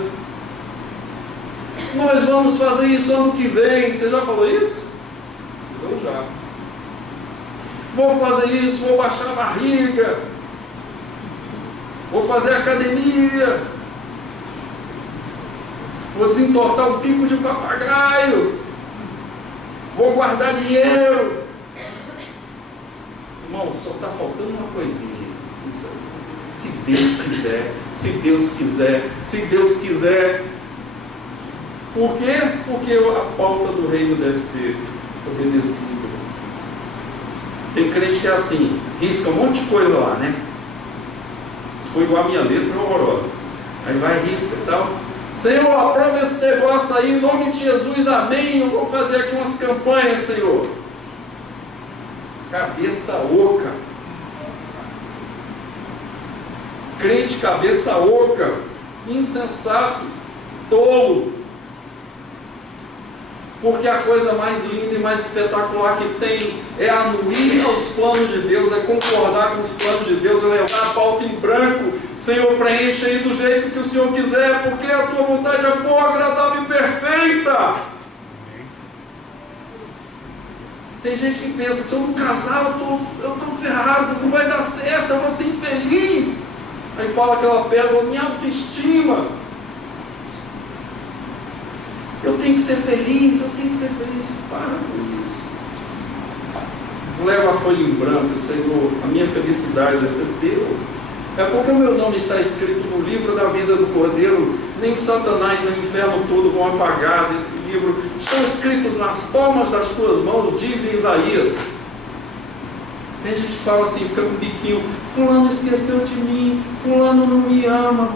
Nós vamos fazer isso ano que vem. Você já falou isso? Eu já. Vou fazer isso, vou baixar a barriga, vou fazer academia, vou desentortar o bico de papagaio, vou guardar dinheiro. Irmão, só está faltando uma coisinha. Isso aí. Se Deus quiser, se Deus quiser, se Deus quiser. Por quê? Porque a pauta do reino deve ser obedecida. Tem crente que é assim, risca um monte de coisa lá, né? Se for igual a minha letra, é horrorosa. Aí vai, risca e tal. Senhor, aprova esse negócio aí, em nome de Jesus, amém. Eu vou fazer aqui umas campanhas, Senhor. Cabeça oca. Crente cabeça oca, insensato, tolo. Porque a coisa mais linda e mais espetacular que tem é anuir aos planos de Deus, é concordar com os planos de Deus, é levar a pauta em branco. Senhor, preencha aí do jeito que o Senhor quiser, porque a tua vontade é boa, agradável e perfeita. Tem gente que pensa, se eu não casar, eu estou ferrado, não vai dar certo, eu vou ser infeliz. Aí fala aquela pérola, minha autoestima. Eu tenho que ser feliz, eu tenho que ser feliz. Para com isso. Não leva a folha em branco, Senhor, a minha felicidade é ser teu. É porque o meu nome está escrito no livro da vida do Cordeiro. Nem Satanás, nem o inferno todo vão apagar desse livro. Estão escritos nas palmas das tuas mãos, diz Isaías. A gente fala assim, fica com o biquinho: fulano esqueceu de mim, fulano não me ama.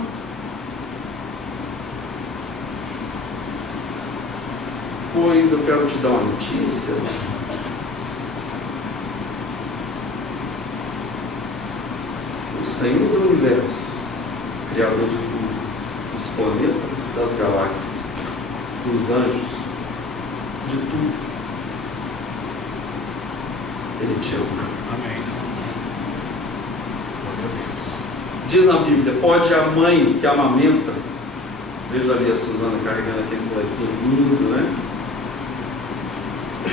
Pois eu quero te dar uma notícia. O Senhor do Universo, Criador de tudo, dos planetas, das galáxias, dos anjos, de tudo, Ele te ama. Amém. Diz na Bíblia: pode a mãe que amamenta, veja ali a Suzana carregando aquele molequinho lindo, né?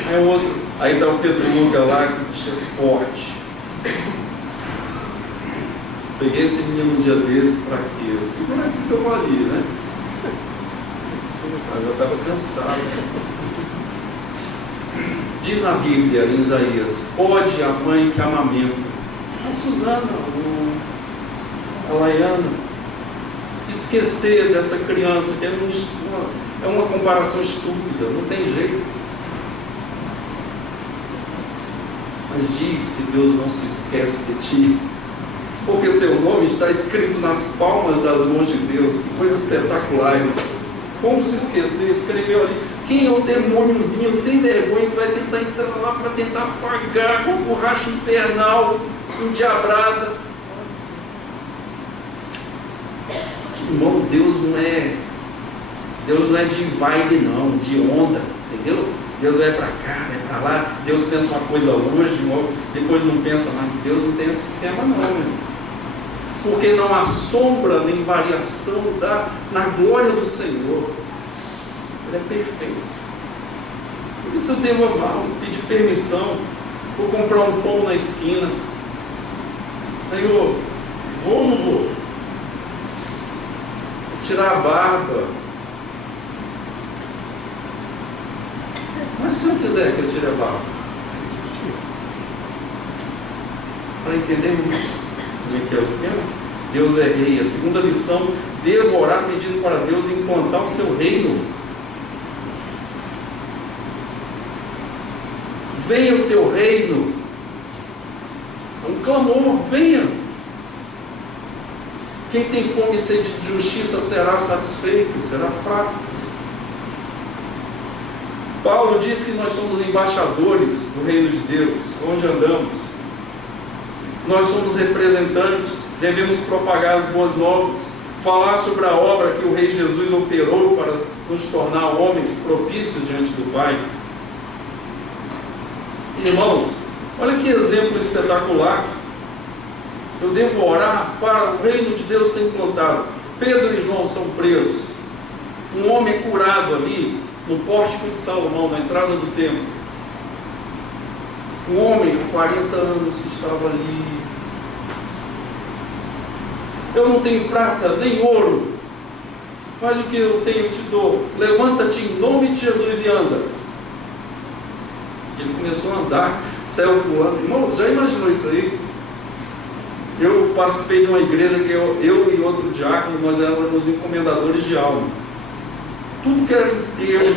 Aí o outro, aí está o Pedro Luga lá, que bicho é forte. Peguei esse menino um dia desse para quê? Segura aqui que eu vou ali, né? Mas eu estava cansado. Diz na Bíblia, em Isaías: pode a mãe que amamenta, a Suzana, a Laiana, esquecer dessa criança, que é uma comparação estúpida, não tem jeito. Mas diz que Deus não se esquece de ti, porque o teu nome está escrito nas palmas das mãos de Deus. Que coisa espetacular, irmãos. Como se esquecer? Escreveu ali: quem é o demôniozinho sem vergonha que vai tentar entrar lá para tentar apagar com a borracha infernal, endiabrada? Irmão, Deus não é de vibe não, de onda, entendeu? Deus vai para cá, vai para lá. Deus pensa uma coisa hoje, depois não pensa mais. Deus não tem esse esquema não, meu. Porque não há sombra nem variação na glória do Senhor. Ele é perfeito. Por isso eu devo amar, pedir permissão. Vou comprar um pão na esquina. Senhor, vou ou não vou? Vou tirar a barba. Mas se eu quiser que eu tire a barba, para entendermos como é que é o esquema, Deus é rei. A segunda lição: devo orar pedindo para Deus implantar o seu reino. Venha o teu reino. É um clamor: venha. Quem tem fome e sede de justiça será satisfeito, será fraco. Paulo diz que nós somos embaixadores do reino de Deus, onde andamos. Nós somos representantes, devemos propagar as boas novas, falar sobre a obra que o Rei Jesus operou para nos tornar homens propícios diante do Pai. Irmãos, olha que exemplo espetacular. Eu devo orar para o reino de Deus ser implantado. Pedro e João são presos. Um homem é curado ali no pórtico de Salomão, na entrada do templo. Um homem com 40 anos que estava ali. Eu não tenho prata nem ouro, mas o que eu tenho eu te dou. Levanta-te em nome de Jesus e anda. Ele começou a andar, saiu pulando. Irmão, já imaginou isso aí? Eu participei de uma igreja que eu e outro diácono, nós éramos encomendadores de alma. Tudo que era inteiro,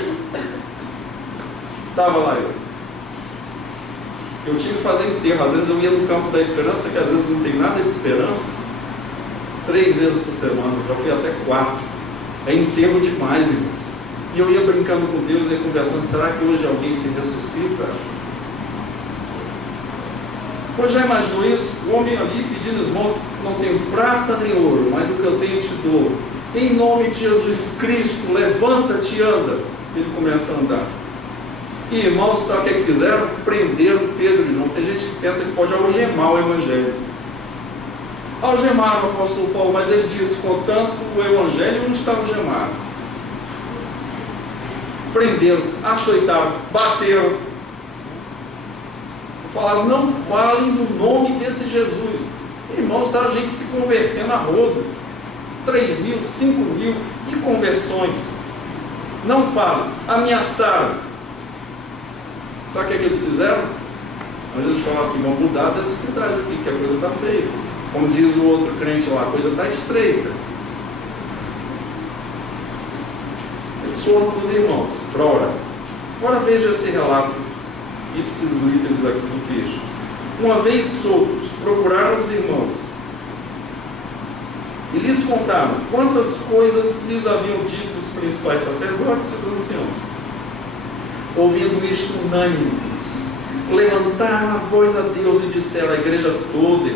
estava lá eu tinha que fazer enterro. Às vezes eu ia no campo da esperança, que às vezes não tem nada de esperança, 3 vezes por semana, já fui até 4. É enterro demais, irmãos. E eu ia brincando com Deus, ia conversando: será que hoje alguém se ressuscita? Pois já imaginou isso? O homem ali pedindo esmola: não tenho prata nem ouro, mas o que eu tenho eu te dou. Em nome de Jesus Cristo, levanta-te e anda. Ele começa a andar. E irmãos, sabe o que fizeram? Prenderam Pedro e João. Tem gente que pensa que pode algemar o Evangelho. Algemaram o apóstolo Paulo, mas ele disse: contanto o Evangelho não está algemado. Prenderam, açoitaram, bateram. Falaram: não falem no nome desse Jesus. Irmãos, está a gente se convertendo a rodo. 3 mil, 5 mil e conversões. Não falam, ameaçaram. Sabe o que eles fizeram? Mas a gente fala assim, vamos mudar dessa cidade aqui, que a coisa está feia. Como diz o outro crente lá, a coisa está estreita. Eles foram para os irmãos para orar. Agora veja esse relato, ipsis literis aqui do texto. Uma vez soltos, procuraram os irmãos e lhes contaram quantas coisas lhes haviam dito os principais sacerdotes e os anciãos. Ouvindo isto, unânimes, levantaram a voz a Deus e disseram à igreja toda: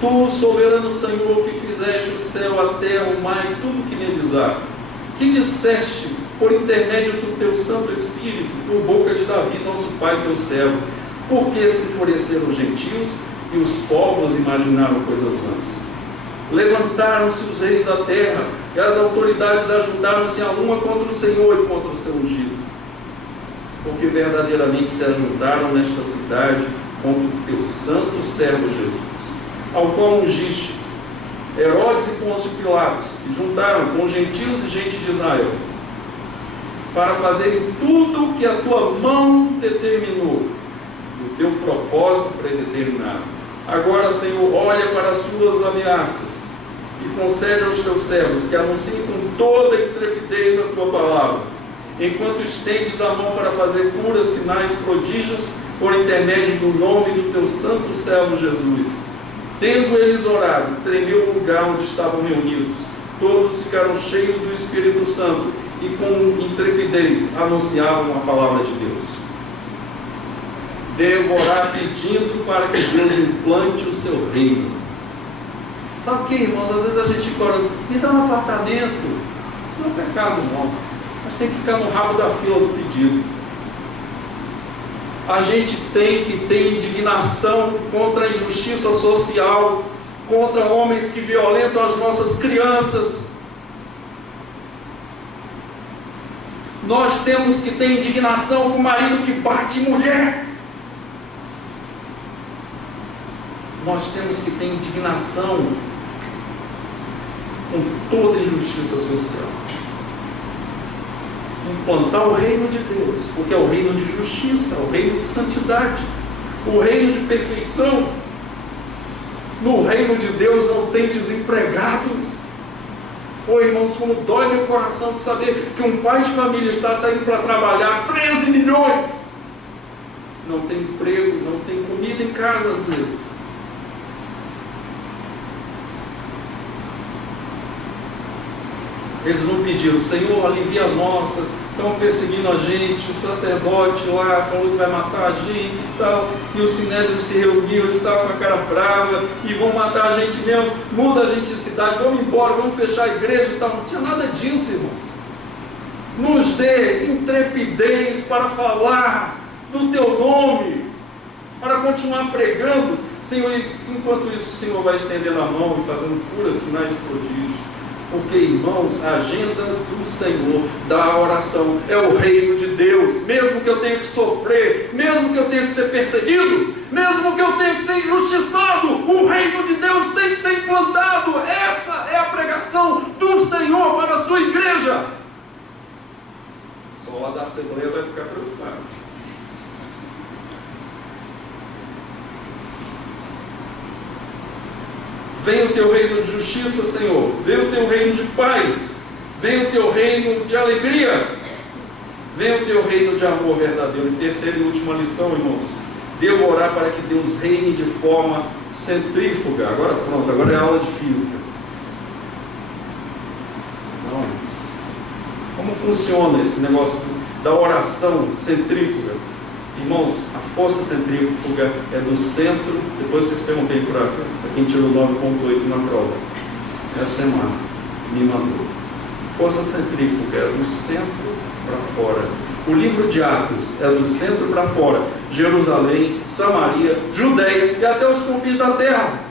Tu, soberano Senhor, que fizeste o céu, a terra, o mar e tudo que neles há, que disseste por intermédio do teu Santo Espírito, por boca de Davi, nosso pai, teu servo, porque se enfureceram os gentios e os povos imaginaram coisas vãs. Levantaram-se os reis da terra e as autoridades ajuntaram-se a uma contra o Senhor e contra o seu ungido, porque verdadeiramente se ajuntaram nesta cidade contra o teu santo servo Jesus, ao qual ungiste. Herodes e Pôncio Pilatos se juntaram com os gentios e gente de Israel para fazerem tudo o que a tua mão determinou, do teu propósito predeterminado. Agora, Senhor, olha para as suas ameaças e concede aos teus servos que anunciem com toda intrepidez a tua palavra, enquanto estendes a mão para fazer curas, sinais, prodígios, por intermédio do nome do teu santo servo Jesus. Tendo eles orado, tremeu o lugar onde estavam reunidos. Todos ficaram cheios do Espírito Santo e com intrepidez anunciavam a palavra de Deus. Devo orar pedindo para que Deus implante o seu reino. Sabe o que, irmãos? Às vezes a gente fica orando, me dá um apartamento. Isso não é pecado, não. Mas tem que ficar no rabo da fila do pedido. A gente tem que ter indignação contra a injustiça social, contra homens que violentam as nossas crianças. Nós temos que ter indignação com o marido que bate mulher. Nós temos que ter indignação com toda injustiça social. Implantar o reino de Deus, porque é o reino de justiça, o reino de santidade, o reino de perfeição. No reino de Deus não tem desempregados. Pô, irmãos, como dói meu coração de saber que um pai de família está saindo para trabalhar 13 milhões, não tem emprego, não tem comida em casa às vezes. Eles não pediram, Senhor, alivia a nossa, estão perseguindo a gente, o sacerdote lá falou que vai matar a gente e tal, e o Sinédrio se reuniu, eles estavam com a cara brava, e vão matar a gente mesmo, muda a gente de cidade, vamos embora, vamos fechar a igreja e tal. Não tinha nada disso, irmão. Nos dê intrepidez para falar do teu nome, para continuar pregando, Senhor, e enquanto isso o Senhor vai estendendo a mão e fazendo curas, sinais, prodígios. Porque, irmãos, a agenda do Senhor, da oração, é o reino de Deus. Mesmo que eu tenha que sofrer, mesmo que eu tenha que ser perseguido, mesmo que eu tenha que ser injustiçado, o reino de Deus tem que ser implantado. Essa é a pregação do Senhor para a sua igreja. Só lá da Assembleia vai ficar preocupado. Venha o teu reino de justiça, Senhor. Venha o teu reino de paz. Venha o teu reino de alegria. Venha o teu reino de amor verdadeiro. E terceira e última lição, irmãos. Devo orar para que Deus reine de forma centrífuga. Agora pronto, agora é aula de física. Não, irmãos. Como funciona esse negócio da oração centrífuga? Irmãos, a força centrífuga é do centro. Depois vocês perguntei para quem tirou 9.8 na prova essa semana, me mandou. Força centrífuga é do centro para fora. O livro de Atos é do centro para fora. Jerusalém, Samaria, Judeia e até os confins da terra.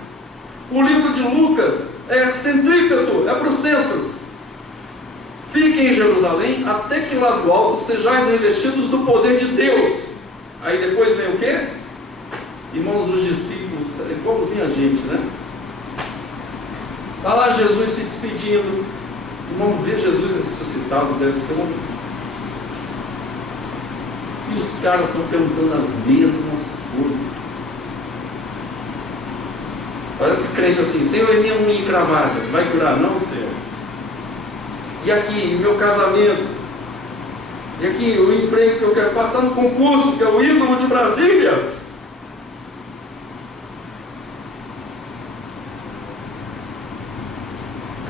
O livro de Lucas é centrípeto, é para o centro. Fiquem em Jerusalém até que lá do alto sejais revestidos do poder de Deus. Aí depois vem o quê? Irmãos, os discípulos, é igualzinho a gente, né? Está lá Jesus se despedindo. Irmão, ver Jesus ressuscitado deve ser um... E os caras estão perguntando as mesmas coisas. Parece crente assim: Senhor, é minha unha encravada, vai curar? Não, Senhor. E aqui, meu casamento? E aqui, o emprego que eu quero passar no concurso, que é o ídolo de Brasília?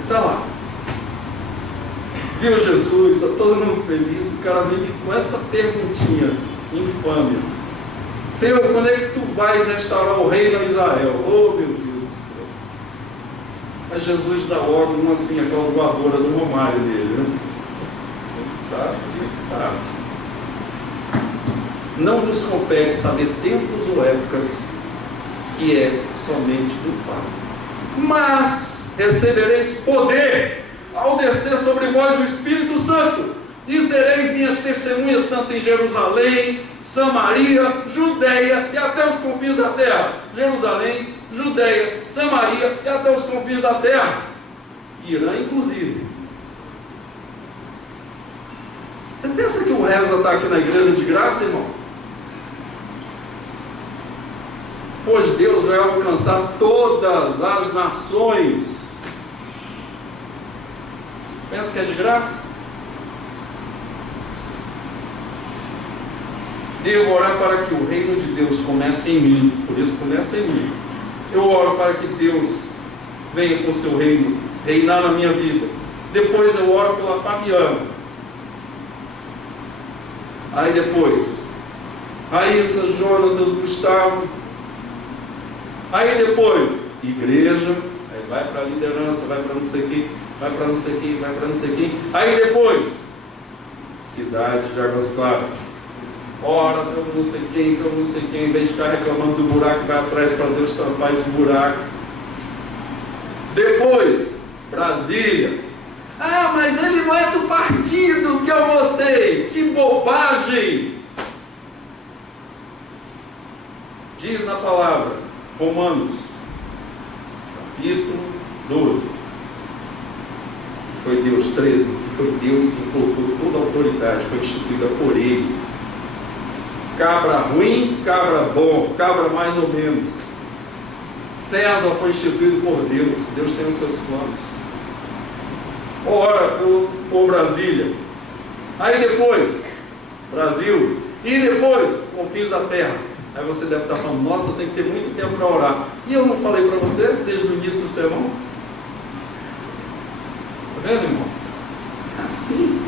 Está lá. Viu Jesus, está todo mundo feliz, o cara vem com essa perguntinha infame: Senhor, quando é que tu vais restaurar o reino a Israel? Oh, meu Deus do céu. Mas Jesus dá ordem, assim, aquela voadora do Romário dele, né? Ele sabe disso, sabe. Não vos compete saber tempos ou épocas, que é somente do Pai. Mas recebereis poder ao descer sobre vós o Espírito Santo, e sereis minhas testemunhas tanto em Jerusalém, Samaria, Judeia e até os confins da terra. Jerusalém, Judeia, Samaria e até os confins da terra. Irã, inclusive. Você pensa que o reza está aqui na igreja de graça, irmão? Pois Deus vai alcançar todas as nações. Pensa que é de graça? Devo orar para que o reino de Deus comece em mim. Por isso começa em mim. Eu oro para que Deus venha com o seu reino reinar na minha vida. Depois eu oro pela Fabiana. Aí depois Raíssa, Jonatas, Gustavo. Aí depois igreja. Aí vai para a liderança, vai para não sei quem, vai para não sei quem, vai para não sei quem. Aí depois cidade de Águas Claras. Ora, pelo não sei quem, pelo não sei quem, em vez de ficar reclamando do buraco, vai atrás para Deus tampar esse buraco. Depois, Brasília. Ah, mas ele não é do partido que eu votei. Que bobagem! Diz na palavra, Romanos, capítulo 12. Foi Deus 13, que foi Deus que colocou toda a autoridade, foi instituída por Ele. Cabra ruim, cabra bom, cabra mais ou menos. César foi instituído por Deus. Deus tem os seus planos. Ora por Brasília. Aí depois, Brasil. E depois, confins da terra. Aí você deve estar falando: nossa, eu tenho que ter muito tempo para orar. E eu não falei para você desde o início do sermão? Está vendo, irmão? Assim.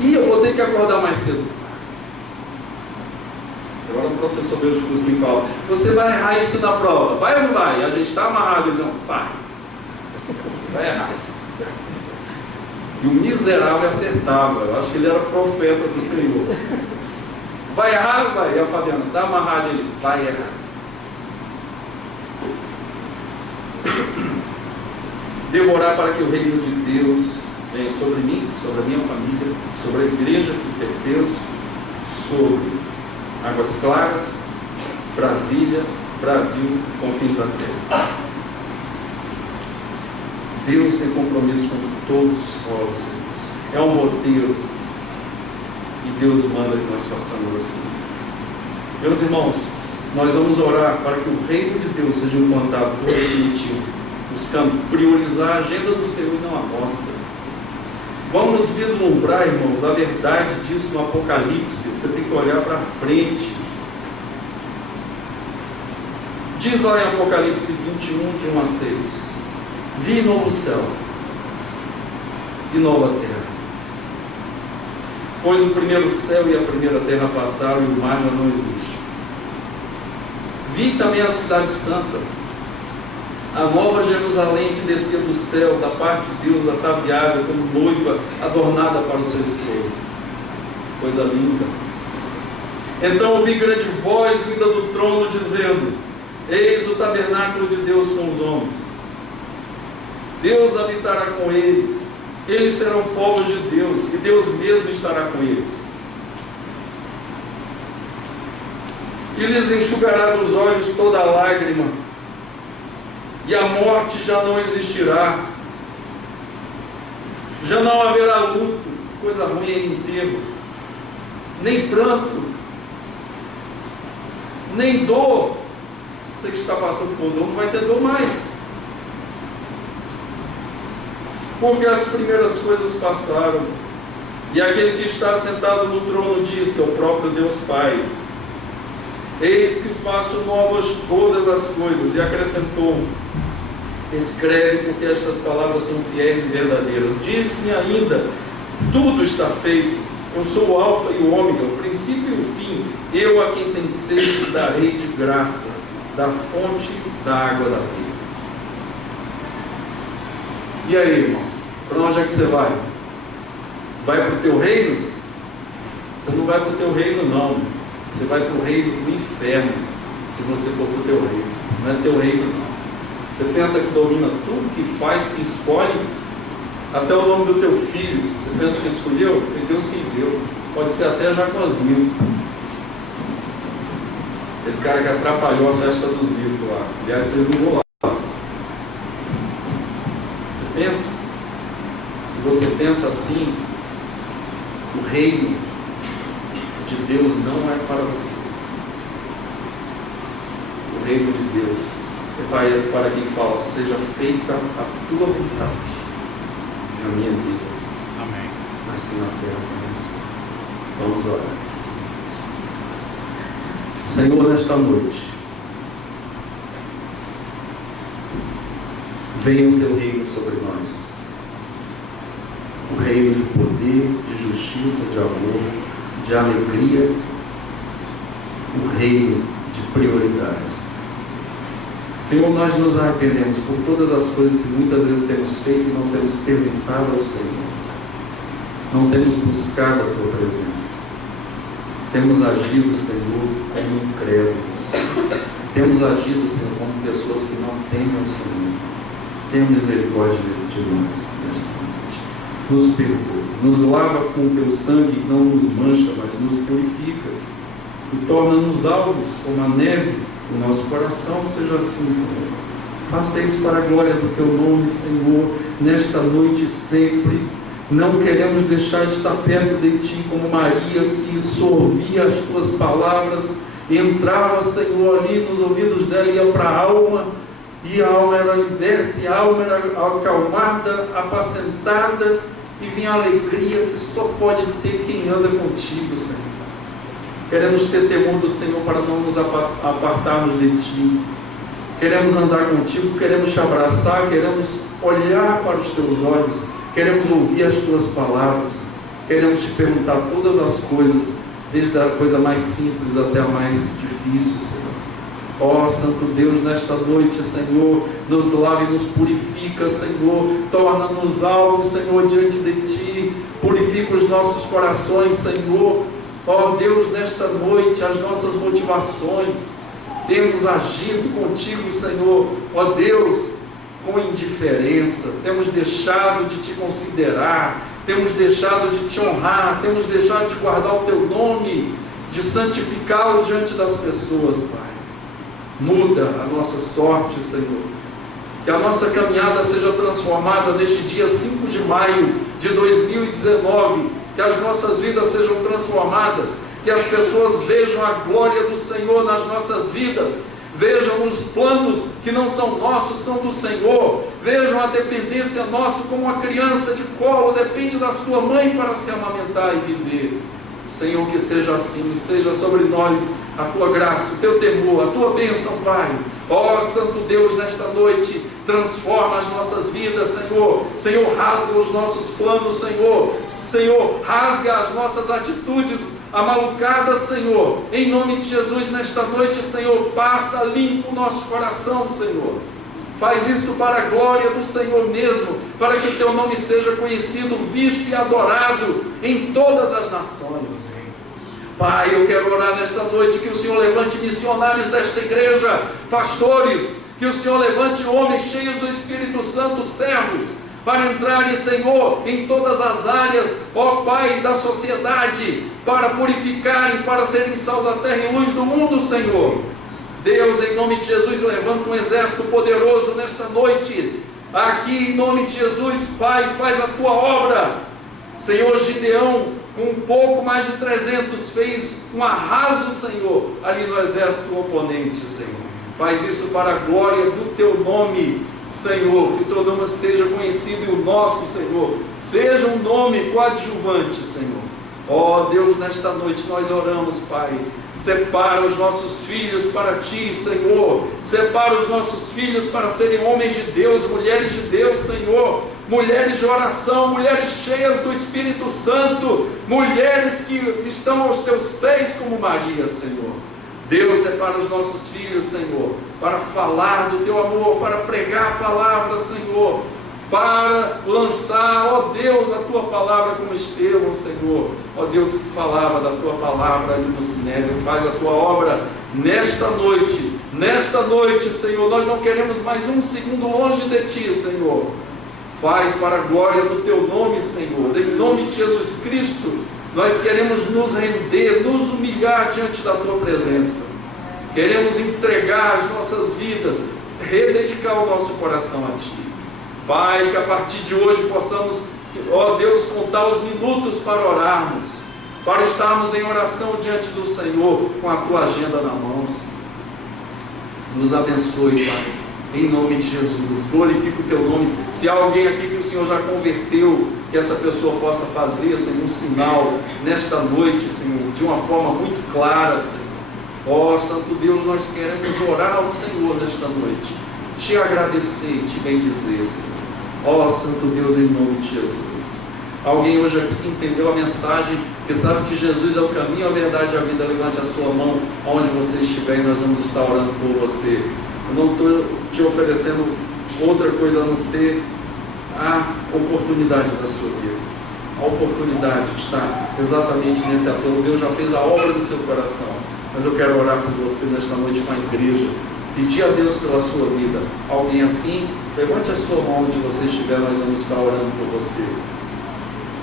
E eu vou ter que acordar mais cedo. Agora o professor meu de cursinho fala: você vai errar isso na prova, vai ou não vai? E a gente está amarrado. Ele: não, vai errar. E o miserável acertava. Eu acho que ele era profeta do Senhor. Vai errar? Vai. E a Fabiana: está amarrado. Ele: vai errar. Devo orar para que o reino de Deus venha sobre mim, sobre a minha família, sobre a igreja que pertenço, sobre Águas Claras, Brasília, Brasil, confins da terra. Deus tem compromisso com todos os povos. É um roteiro. E Deus manda que nós façamos assim. Meus irmãos, nós vamos orar para que o reino de Deus seja implantado por definitivo, buscando priorizar a agenda do Senhor e não a nossa. Vamos vislumbrar, irmãos, a verdade disso no Apocalipse. Você tem que olhar para frente. Diz lá em Apocalipse 21, de 1 a 6: vi novo céu e nova terra, pois o primeiro céu e a primeira terra passaram e o mar já não existe. Vi também a cidade santa, a nova Jerusalém, que descia do céu, da parte de Deus, ataviada como noiva adornada para o seu esposo. Coisa linda. Então ouvi grande voz vinda do trono dizendo: eis o tabernáculo de Deus com os homens. Deus habitará com eles. Eles serão povos de Deus, e Deus mesmo estará com eles. E lhes enxugará dos olhos toda lágrima, e a morte já não existirá. Já não haverá luto, coisa ruim é enterro, nem pranto, nem dor. Você que está passando por dor não vai ter dor mais. Porque as primeiras coisas passaram. E aquele que está sentado no trono diz, que é o próprio Deus Pai: eis que faço novas todas as coisas. E acrescentou: escreve, porque estas palavras são fiéis e verdadeiras. Disse-me ainda: tudo está feito. Eu sou o alfa e o ômega, o princípio e o fim. Eu a quem tem sede darei de graça da fonte da água da vida. E aí, irmão? Para onde é que você vai? Vai para o teu reino? Você não vai para o teu reino, não. Você vai para o reino do inferno, se você for para o teu reino. Não é teu reino, não. Você pensa que domina tudo que faz, que escolhe, até o nome do teu filho. Você pensa que escolheu? Foi Deus quem deu. Pode ser até Jacozinho, aquele cara que atrapalhou a festa do Zico lá. Aliás, vocês não vão lá. Você pensa? Se você pensa assim, o reino de Deus não é para você. O reino de Deus é para quem fala: seja feita a tua vontade na minha vida. Amém. Assim na terra como no céu. Vamos orar. Senhor, nesta noite, venha o teu reino sobre nós. O reino de poder, de justiça, de amor, de alegria. O reino de prioridades. Senhor, nós nos arrependemos por todas as coisas que muitas vezes temos feito e não temos perguntado ao Senhor. Não temos buscado a tua presença. Temos agido, Senhor, como incrédulos. Temos agido, Senhor, como pessoas que não temem o Senhor. Tenha misericórdia de nós nesta noite. Nos perdoa, nos lava com o teu sangue, não nos mancha, mas nos purifica. E torna-nos alvos como a neve do nosso coração. Seja assim, Senhor. Faça isso para a glória do teu nome, Senhor, nesta noite e sempre. Não queremos deixar de estar perto de Ti, como Maria, que sorvia as Tuas palavras, entrava, Senhor, ali nos ouvidos dela, ia para a alma, e a alma era liberta, e a alma era acalmada, apacentada, e vinha a alegria que só pode ter quem anda contigo, Senhor. Queremos ter temor do Senhor para não nos apartarmos de Ti. Queremos andar contigo, queremos Te abraçar, queremos olhar para os Teus olhos, queremos ouvir as Tuas palavras, queremos Te perguntar todas as coisas, desde a coisa mais simples até a mais difícil, Senhor. Ó Santo Deus, nesta noite, Senhor, nos lava e nos purifica, Senhor, torna-nos alvos, Senhor, diante de Ti, purifica os nossos corações, Senhor. Ó Deus, nesta noite, as nossas motivações, temos agido contigo, Senhor, ó Deus, com indiferença, temos deixado de Te considerar, temos deixado de Te honrar, temos deixado de guardar o Teu nome, de santificá-lo diante das pessoas, Pai. Muda a nossa sorte, Senhor, que a nossa caminhada seja transformada neste dia 5 de maio de 2019, que as nossas vidas sejam transformadas, que as pessoas vejam a glória do Senhor nas nossas vidas, vejam os planos que não são nossos, são do Senhor, vejam a dependência nossa, como uma criança de colo depende da sua mãe para se amamentar e viver. Senhor, que seja assim, seja sobre nós a Tua graça, o Teu temor, a Tua bênção, Pai. Ó Santo Deus, nesta noite, transforma as nossas vidas, Senhor. Senhor, rasga os nossos planos, Senhor. Senhor, rasga as nossas atitudes amalucadas, Senhor. Em nome de Jesus, nesta noite, Senhor, passa limpo o nosso coração, Senhor. Faz isso para a glória do Senhor mesmo, para que o Teu nome seja conhecido, visto e adorado em todas as nações. Pai, eu quero orar nesta noite que o Senhor levante missionários desta igreja, pastores, que o Senhor levante homens cheios do Espírito Santo, servos, para entrarem, Senhor, em todas as áreas, ó Pai, da sociedade, para purificarem, para serem sal da terra e luz do mundo, Senhor. Deus, em nome de Jesus, levanta um exército poderoso nesta noite, aqui em nome de Jesus, Pai, faz a Tua obra. Senhor, Gideão, com um pouco mais de 300, fez um arraso, Senhor, ali no exército oponente, Senhor. Faz isso para a glória do Teu nome, Senhor, que Teu nome seja conhecido e o nosso, Senhor, seja um nome coadjuvante, Senhor. Ó Deus, nesta noite nós oramos, Pai. Separa os nossos filhos para Ti, Senhor. Separa os nossos filhos para serem homens de Deus, mulheres de Deus, Senhor. Mulheres de oração, mulheres cheias do Espírito Santo, mulheres que estão aos Teus pés como Maria, Senhor. Deus, separa os nossos filhos, Senhor, para falar do Teu amor, para pregar a palavra, Senhor, para lançar, ó Deus, a Tua palavra como Estevão, Senhor, ó Deus que falava da Tua palavra ali no Sinédrio. Faz a Tua obra nesta noite, Senhor. Nós não queremos mais um segundo longe de Ti, Senhor. Faz para a glória do Teu nome, Senhor. Em nome de Jesus Cristo, nós queremos nos render, nos humilhar diante da Tua presença. Queremos entregar as nossas vidas, rededicar o nosso coração a Ti. Pai, que a partir de hoje possamos, ó Deus, contar os minutos para orarmos, para estarmos em oração diante do Senhor, com a Tua agenda na mão, Senhor. Nos abençoe, Pai, em nome de Jesus. Glorifica o Teu nome. Se há alguém aqui que o Senhor já converteu, que essa pessoa possa fazer, Senhor, um sinal nesta noite, Senhor, de uma forma muito clara, Senhor. Ó Santo Deus, nós queremos orar ao Senhor nesta noite, Te agradecer e Te bendizer, Senhor. Ó Santo Deus, em nome de Jesus. Alguém hoje aqui que entendeu a mensagem, que sabe que Jesus é o caminho, a verdade e a vida, levante a sua mão onde você estiver e nós vamos estar orando por você. Eu não estou te oferecendo outra coisa a não ser a oportunidade da sua vida. A oportunidade está exatamente nesse apelo. Deus já fez a obra do seu coração, mas eu quero orar por você nesta noite com a igreja. Pedir a Deus pela sua vida. Alguém assim? Levante a sua mão onde você estiver, nós vamos estar orando por você.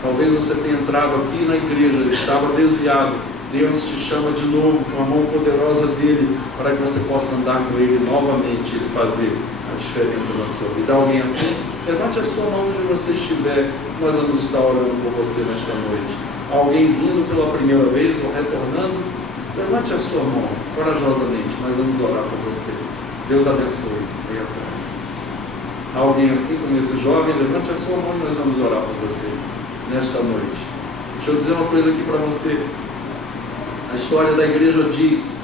Talvez você tenha entrado aqui na igreja, estava desviado. Deus te chama de novo com a mão poderosa dEle, para que você possa andar com Ele novamente e fazer a diferença na sua vida. Alguém assim? Levante a sua mão onde você estiver, nós vamos estar orando por você nesta noite. Alguém vindo pela primeira vez ou retornando? Levante a sua mão corajosamente, nós vamos orar por você. Deus abençoe. Venha atrás. Alguém assim como esse jovem, levante a sua mão e nós vamos orar por você nesta noite. Deixa eu dizer uma coisa aqui para você. A história da igreja diz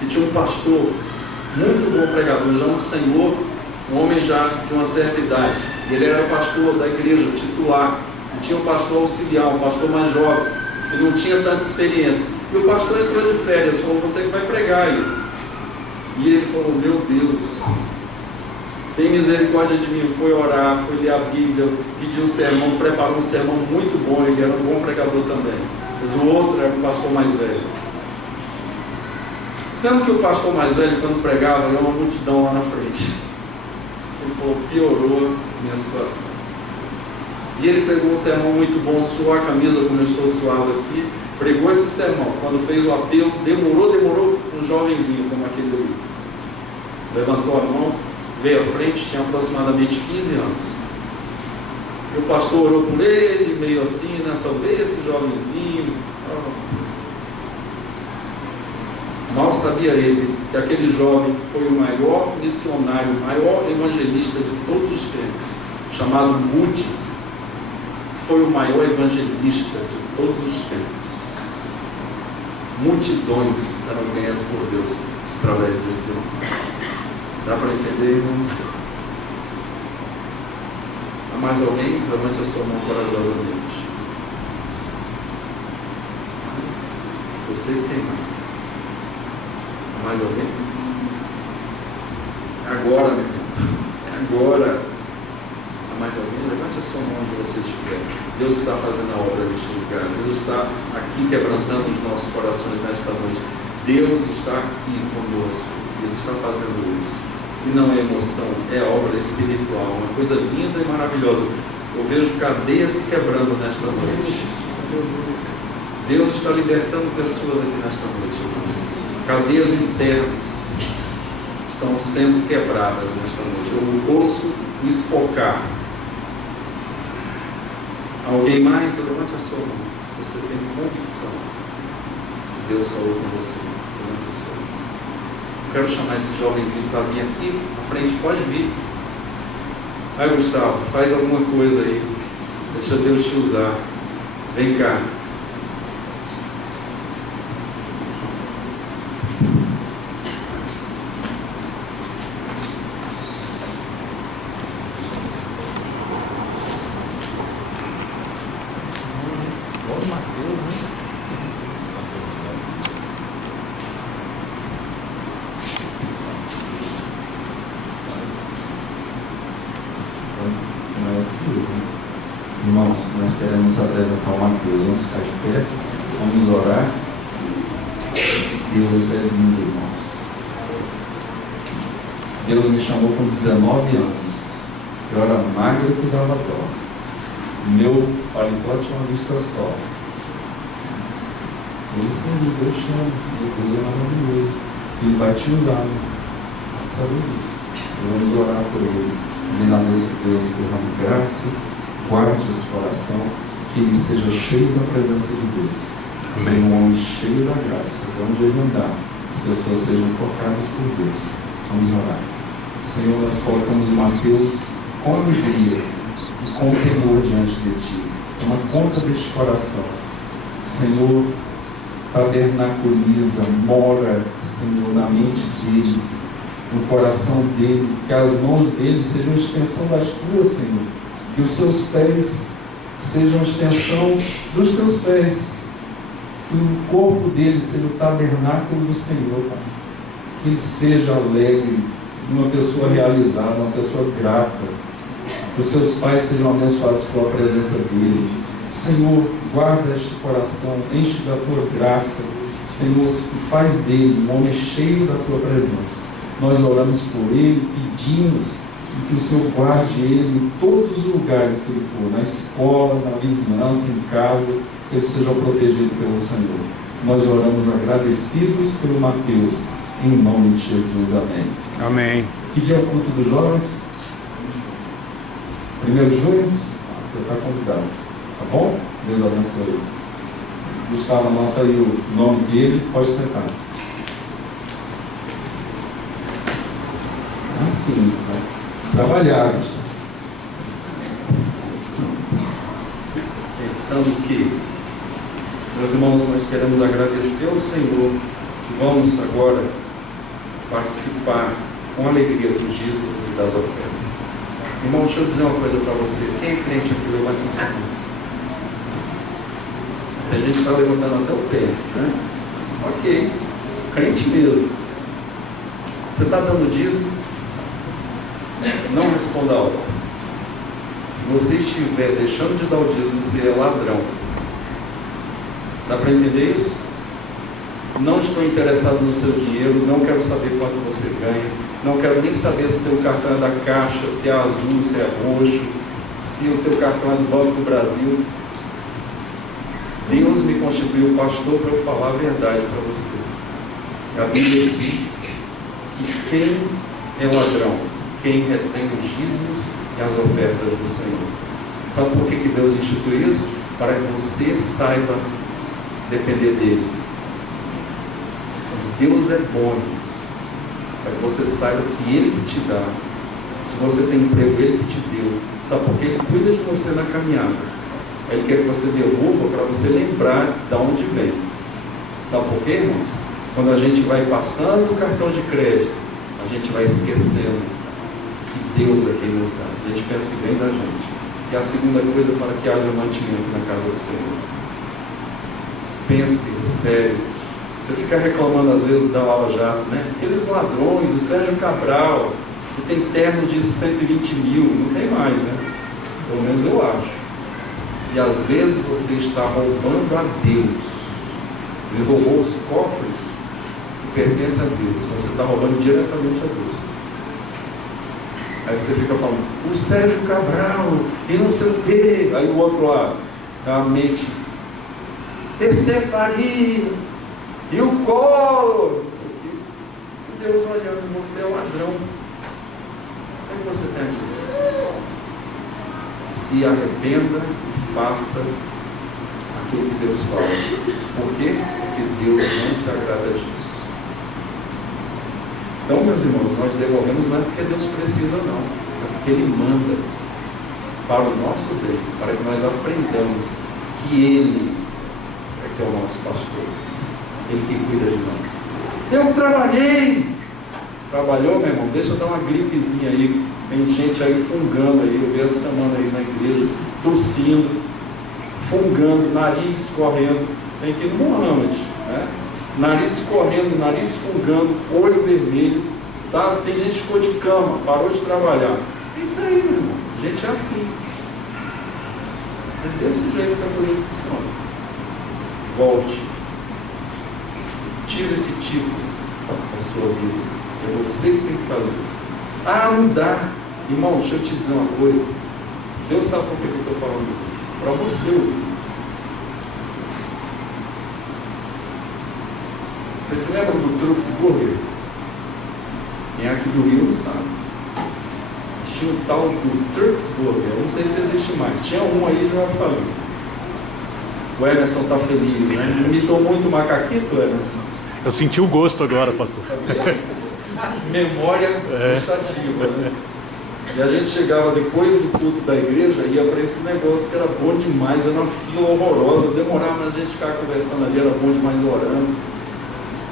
que tinha um pastor, muito bom pregador, já um senhor, um homem já de uma certa idade. Ele era pastor da igreja, titular. E tinha um pastor auxiliar, um pastor mais jovem, que não tinha tanta experiência. E o pastor entrou de férias, falou: você que vai pregar aí. E ele falou: meu Deus, tem misericórdia de mim. Foi orar, foi ler a Bíblia, pediu um sermão, preparou um sermão muito bom. Ele era um bom pregador também, mas o outro era um pastor mais velho. Sendo que o pastor mais velho, quando pregava, ia uma multidão lá na frente. Ele falou: piorou a minha situação. E ele pregou um sermão muito bom, suou a camisa como eu estou suado aqui, pregou esse sermão. Quando fez o apelo, demorou, um jovenzinho como aquele ali levantou a mão, veio à frente, tinha aproximadamente 15 anos. E o pastor orou por ele, meio assim, né? Só veio esse jovenzinho. Mal sabia ele que aquele jovem foi o maior missionário, o maior evangelista de todos os tempos, chamado Moody. Foi o maior evangelista de todos os tempos. Multidões eram ganhas por Deus através desse homem. Dá para entender, irmãos? Há mais alguém? Levante a sua mão corajosamente. Eu sei que tem mais. Há mais alguém? Agora, meu irmão. Agora. Há mais alguém? Levante a sua mão onde você estiver. Deus está fazendo a obra neste lugar. Deus está aqui quebrantando os nossos corações nesta noite. Deus está aqui conosco. Ele está fazendo isso. E não é emoção, é obra espiritual. Uma coisa linda e maravilhosa. Eu vejo cadeias se quebrando nesta noite. Deus está libertando pessoas aqui nesta noite, irmãos. Cadeias internas estão sendo quebradas nesta noite. Eu ouço espocar Alguém mais? Levante a sua mão. Você tem convicção que Deus falou com você. Levante a sua mão. Eu quero chamar esse jovenzinho para vir aqui à frente. Pode vir. Vai, Gustavo, faz alguma coisa aí. Deixa Deus te usar. Vem cá. Irmãos, nós queremos apresentar o Mateus. Vamos ficar de pé, vamos orar. Deus é lindo, irmãos. Deus me chamou com 19 anos. Eu era magro que dava dó. Meu paletó tinha uma vista só. Ele sim, Deus chama. Deus é maravilhoso. Ele vai te usar, né? Sabe disso. Nós vamos orar por ele. Pedindo a Deus que Deus derrame graça. Guarde esse coração, que ele seja cheio da presença de Deus. Seja um homem cheio da graça. De onde ele andar, as pessoas sejam tocadas por Deus. Vamos orar. Senhor, nós colocamos Mateus com alegria e com temor diante de Ti. Toma conta deste coração. Senhor, tabernaculiza, mora, Senhor, na mente dele, no coração dele, que as mãos dele sejam a extensão das Tuas, Senhor. Que os seus pés sejam a extensão dos teus pés. Que o corpo dele seja o tabernáculo do Senhor, Pai. Que ele seja alegre, uma pessoa realizada, uma pessoa grata. Que os seus pais sejam abençoados pela presença dele. Senhor, guarda este coração, enche da tua graça, Senhor, e faz dele um homem cheio da tua presença. Nós oramos por ele, pedimos que o Senhor guarde ele em todos os lugares que ele for, na escola, na vizinhança, em casa, que ele seja protegido pelo Senhor. Nós oramos agradecidos pelo Mateus, em nome de Jesus. Amém. Amém. Que dia é o culto dos jovens? 1 de junho? Você está convidado. Tá bom? Deus abençoe. Gustavo, anota aí o nome dele, pode sentar. Assim, né? Trabalhar, Gustavo. Pensando que, meus irmãos, nós queremos agradecer ao Senhor. Vamos agora participar com alegria dos dízimos e das ofertas. Irmão, deixa eu dizer uma coisa para você. Quem é crente aqui, levante a sua mão. A gente está levantando até o pé, né? Ok, crente mesmo. Você está dando dízimo? Não responda alto. Se você estiver deixando de dar o dízimo, você é ladrão. Dá para entender isso? Não estou interessado no seu dinheiro, não quero saber quanto você ganha, não quero nem saber se o teu cartão é da Caixa, se é azul, se é roxo, se o teu cartão é do Banco do Brasil. Deus me constituiu pastor para eu falar a verdade para você. A Bíblia diz que quem é ladrão, quem retém os dízimos e as ofertas do Senhor. Sabe por que Deus institui isso? Para que você saiba depender dele. Mas Deus é bom, irmãos, para que você saiba que Ele que te dá. Se você tem emprego, Ele que te deu. Sabe por quê? Ele cuida de você na caminhada. Ele quer que você devolva para você lembrar de onde vem. Sabe por quê, irmãos? Quando a gente vai passando o cartão de crédito, a gente vai esquecendo que Deus é quem nos dá. A gente pensa que vem da gente. E a segunda coisa, para que haja mantimento na casa do Senhor. Pense sério. Você fica reclamando às vezes da Lava Jato, né? Aqueles ladrões, o Sérgio Cabral, que tem terno de 120 mil, não tem mais, né? Pelo menos eu acho. E às vezes você está roubando a Deus. Ele roubou os cofres que pertencem a Deus. Você está roubando diretamente a Deus. Aí você fica falando, o Sérgio Cabral, e não sei o quê. Aí o outro lá, a mente, PC Faria, e o Collor, não sei o quê. E Deus olhando, você é ladrão. O que você tem aqui? se arrependa e faça aquilo que Deus fala. Por quê? Porque Deus não se agrada disso. Então, meus irmãos, nós devolvemos não é porque Deus precisa, não. É porque Ele manda para o nosso bem, para que nós aprendamos que Ele é que é o nosso pastor. Ele que cuida de nós. Eu trabalhei! Trabalhou, meu irmão? Deixa eu dar uma gripezinha aí. Tem gente aí fungando aí. Eu vi essa semana aí na igreja, tossindo, fungando, nariz correndo. Tem aqui no Mohammed, né? Nariz correndo, nariz fungando, olho vermelho. Tá? Tem gente que ficou de cama, parou de trabalhar. É isso aí, meu irmão. A gente é assim. É desse jeito que a coisa funciona. Volte. Tira esse tipo da sua vida. É você que tem que fazer. Ah, não dá. Irmão, deixa eu te dizer uma coisa. Deus sabe por que eu estou falando isso. Para você ouvir. Você se lembra do Trucks Burger? Quem é aqui do Rio não sabe. Tinha o tal do Trucks Burger. Eu não sei se existe mais. Tinha um aí, já falei. O Emerson está feliz, né? Imitou muito o macaquito, Emerson. Eu senti o gosto agora, pastor. Memória gustativa, né? E a gente chegava depois do culto da igreja, ia para esse negócio que era bom demais, era uma fila horrorosa, demorava a gente ficar conversando ali, era bom demais orando.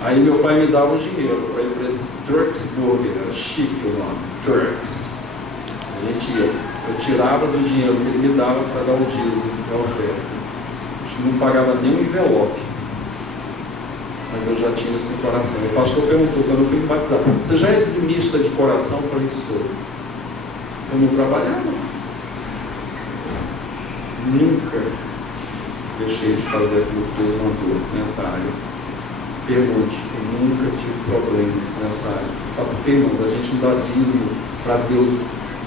Aí meu pai me dava o dinheiro para ir para esse Turks Burger, era chique o nome, Turks. A gente ia, eu tirava do dinheiro que ele me dava para dar o dízimo, a oferta. A gente não pagava nem um envelope. Mas eu já tinha isso no coração. O pastor perguntou, quando eu fui me batizar, você já é dizimista de coração? Eu falei, sou. Eu não trabalhava. Nunca deixei de fazer aquilo que Deus mandou nessa área. Pergunte, eu nunca tive problemas nessa área. Sabe por quê, irmãos? A gente não dá dízimo para Deus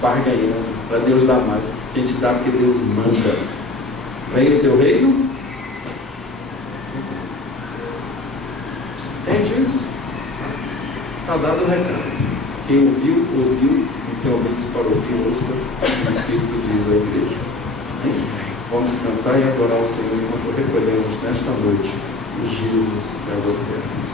barganhando, para Deus dar mais. A gente dá porque Deus manda. Vem o teu reino? Entende isso? Está dado o recado. Quem ouviu, ouviu. E tem ouvidos para ouvir, ouça o Espírito diz à igreja. Vamos cantar e adorar o Senhor enquanto recolhemos nesta noite os dízimos e as ofertas.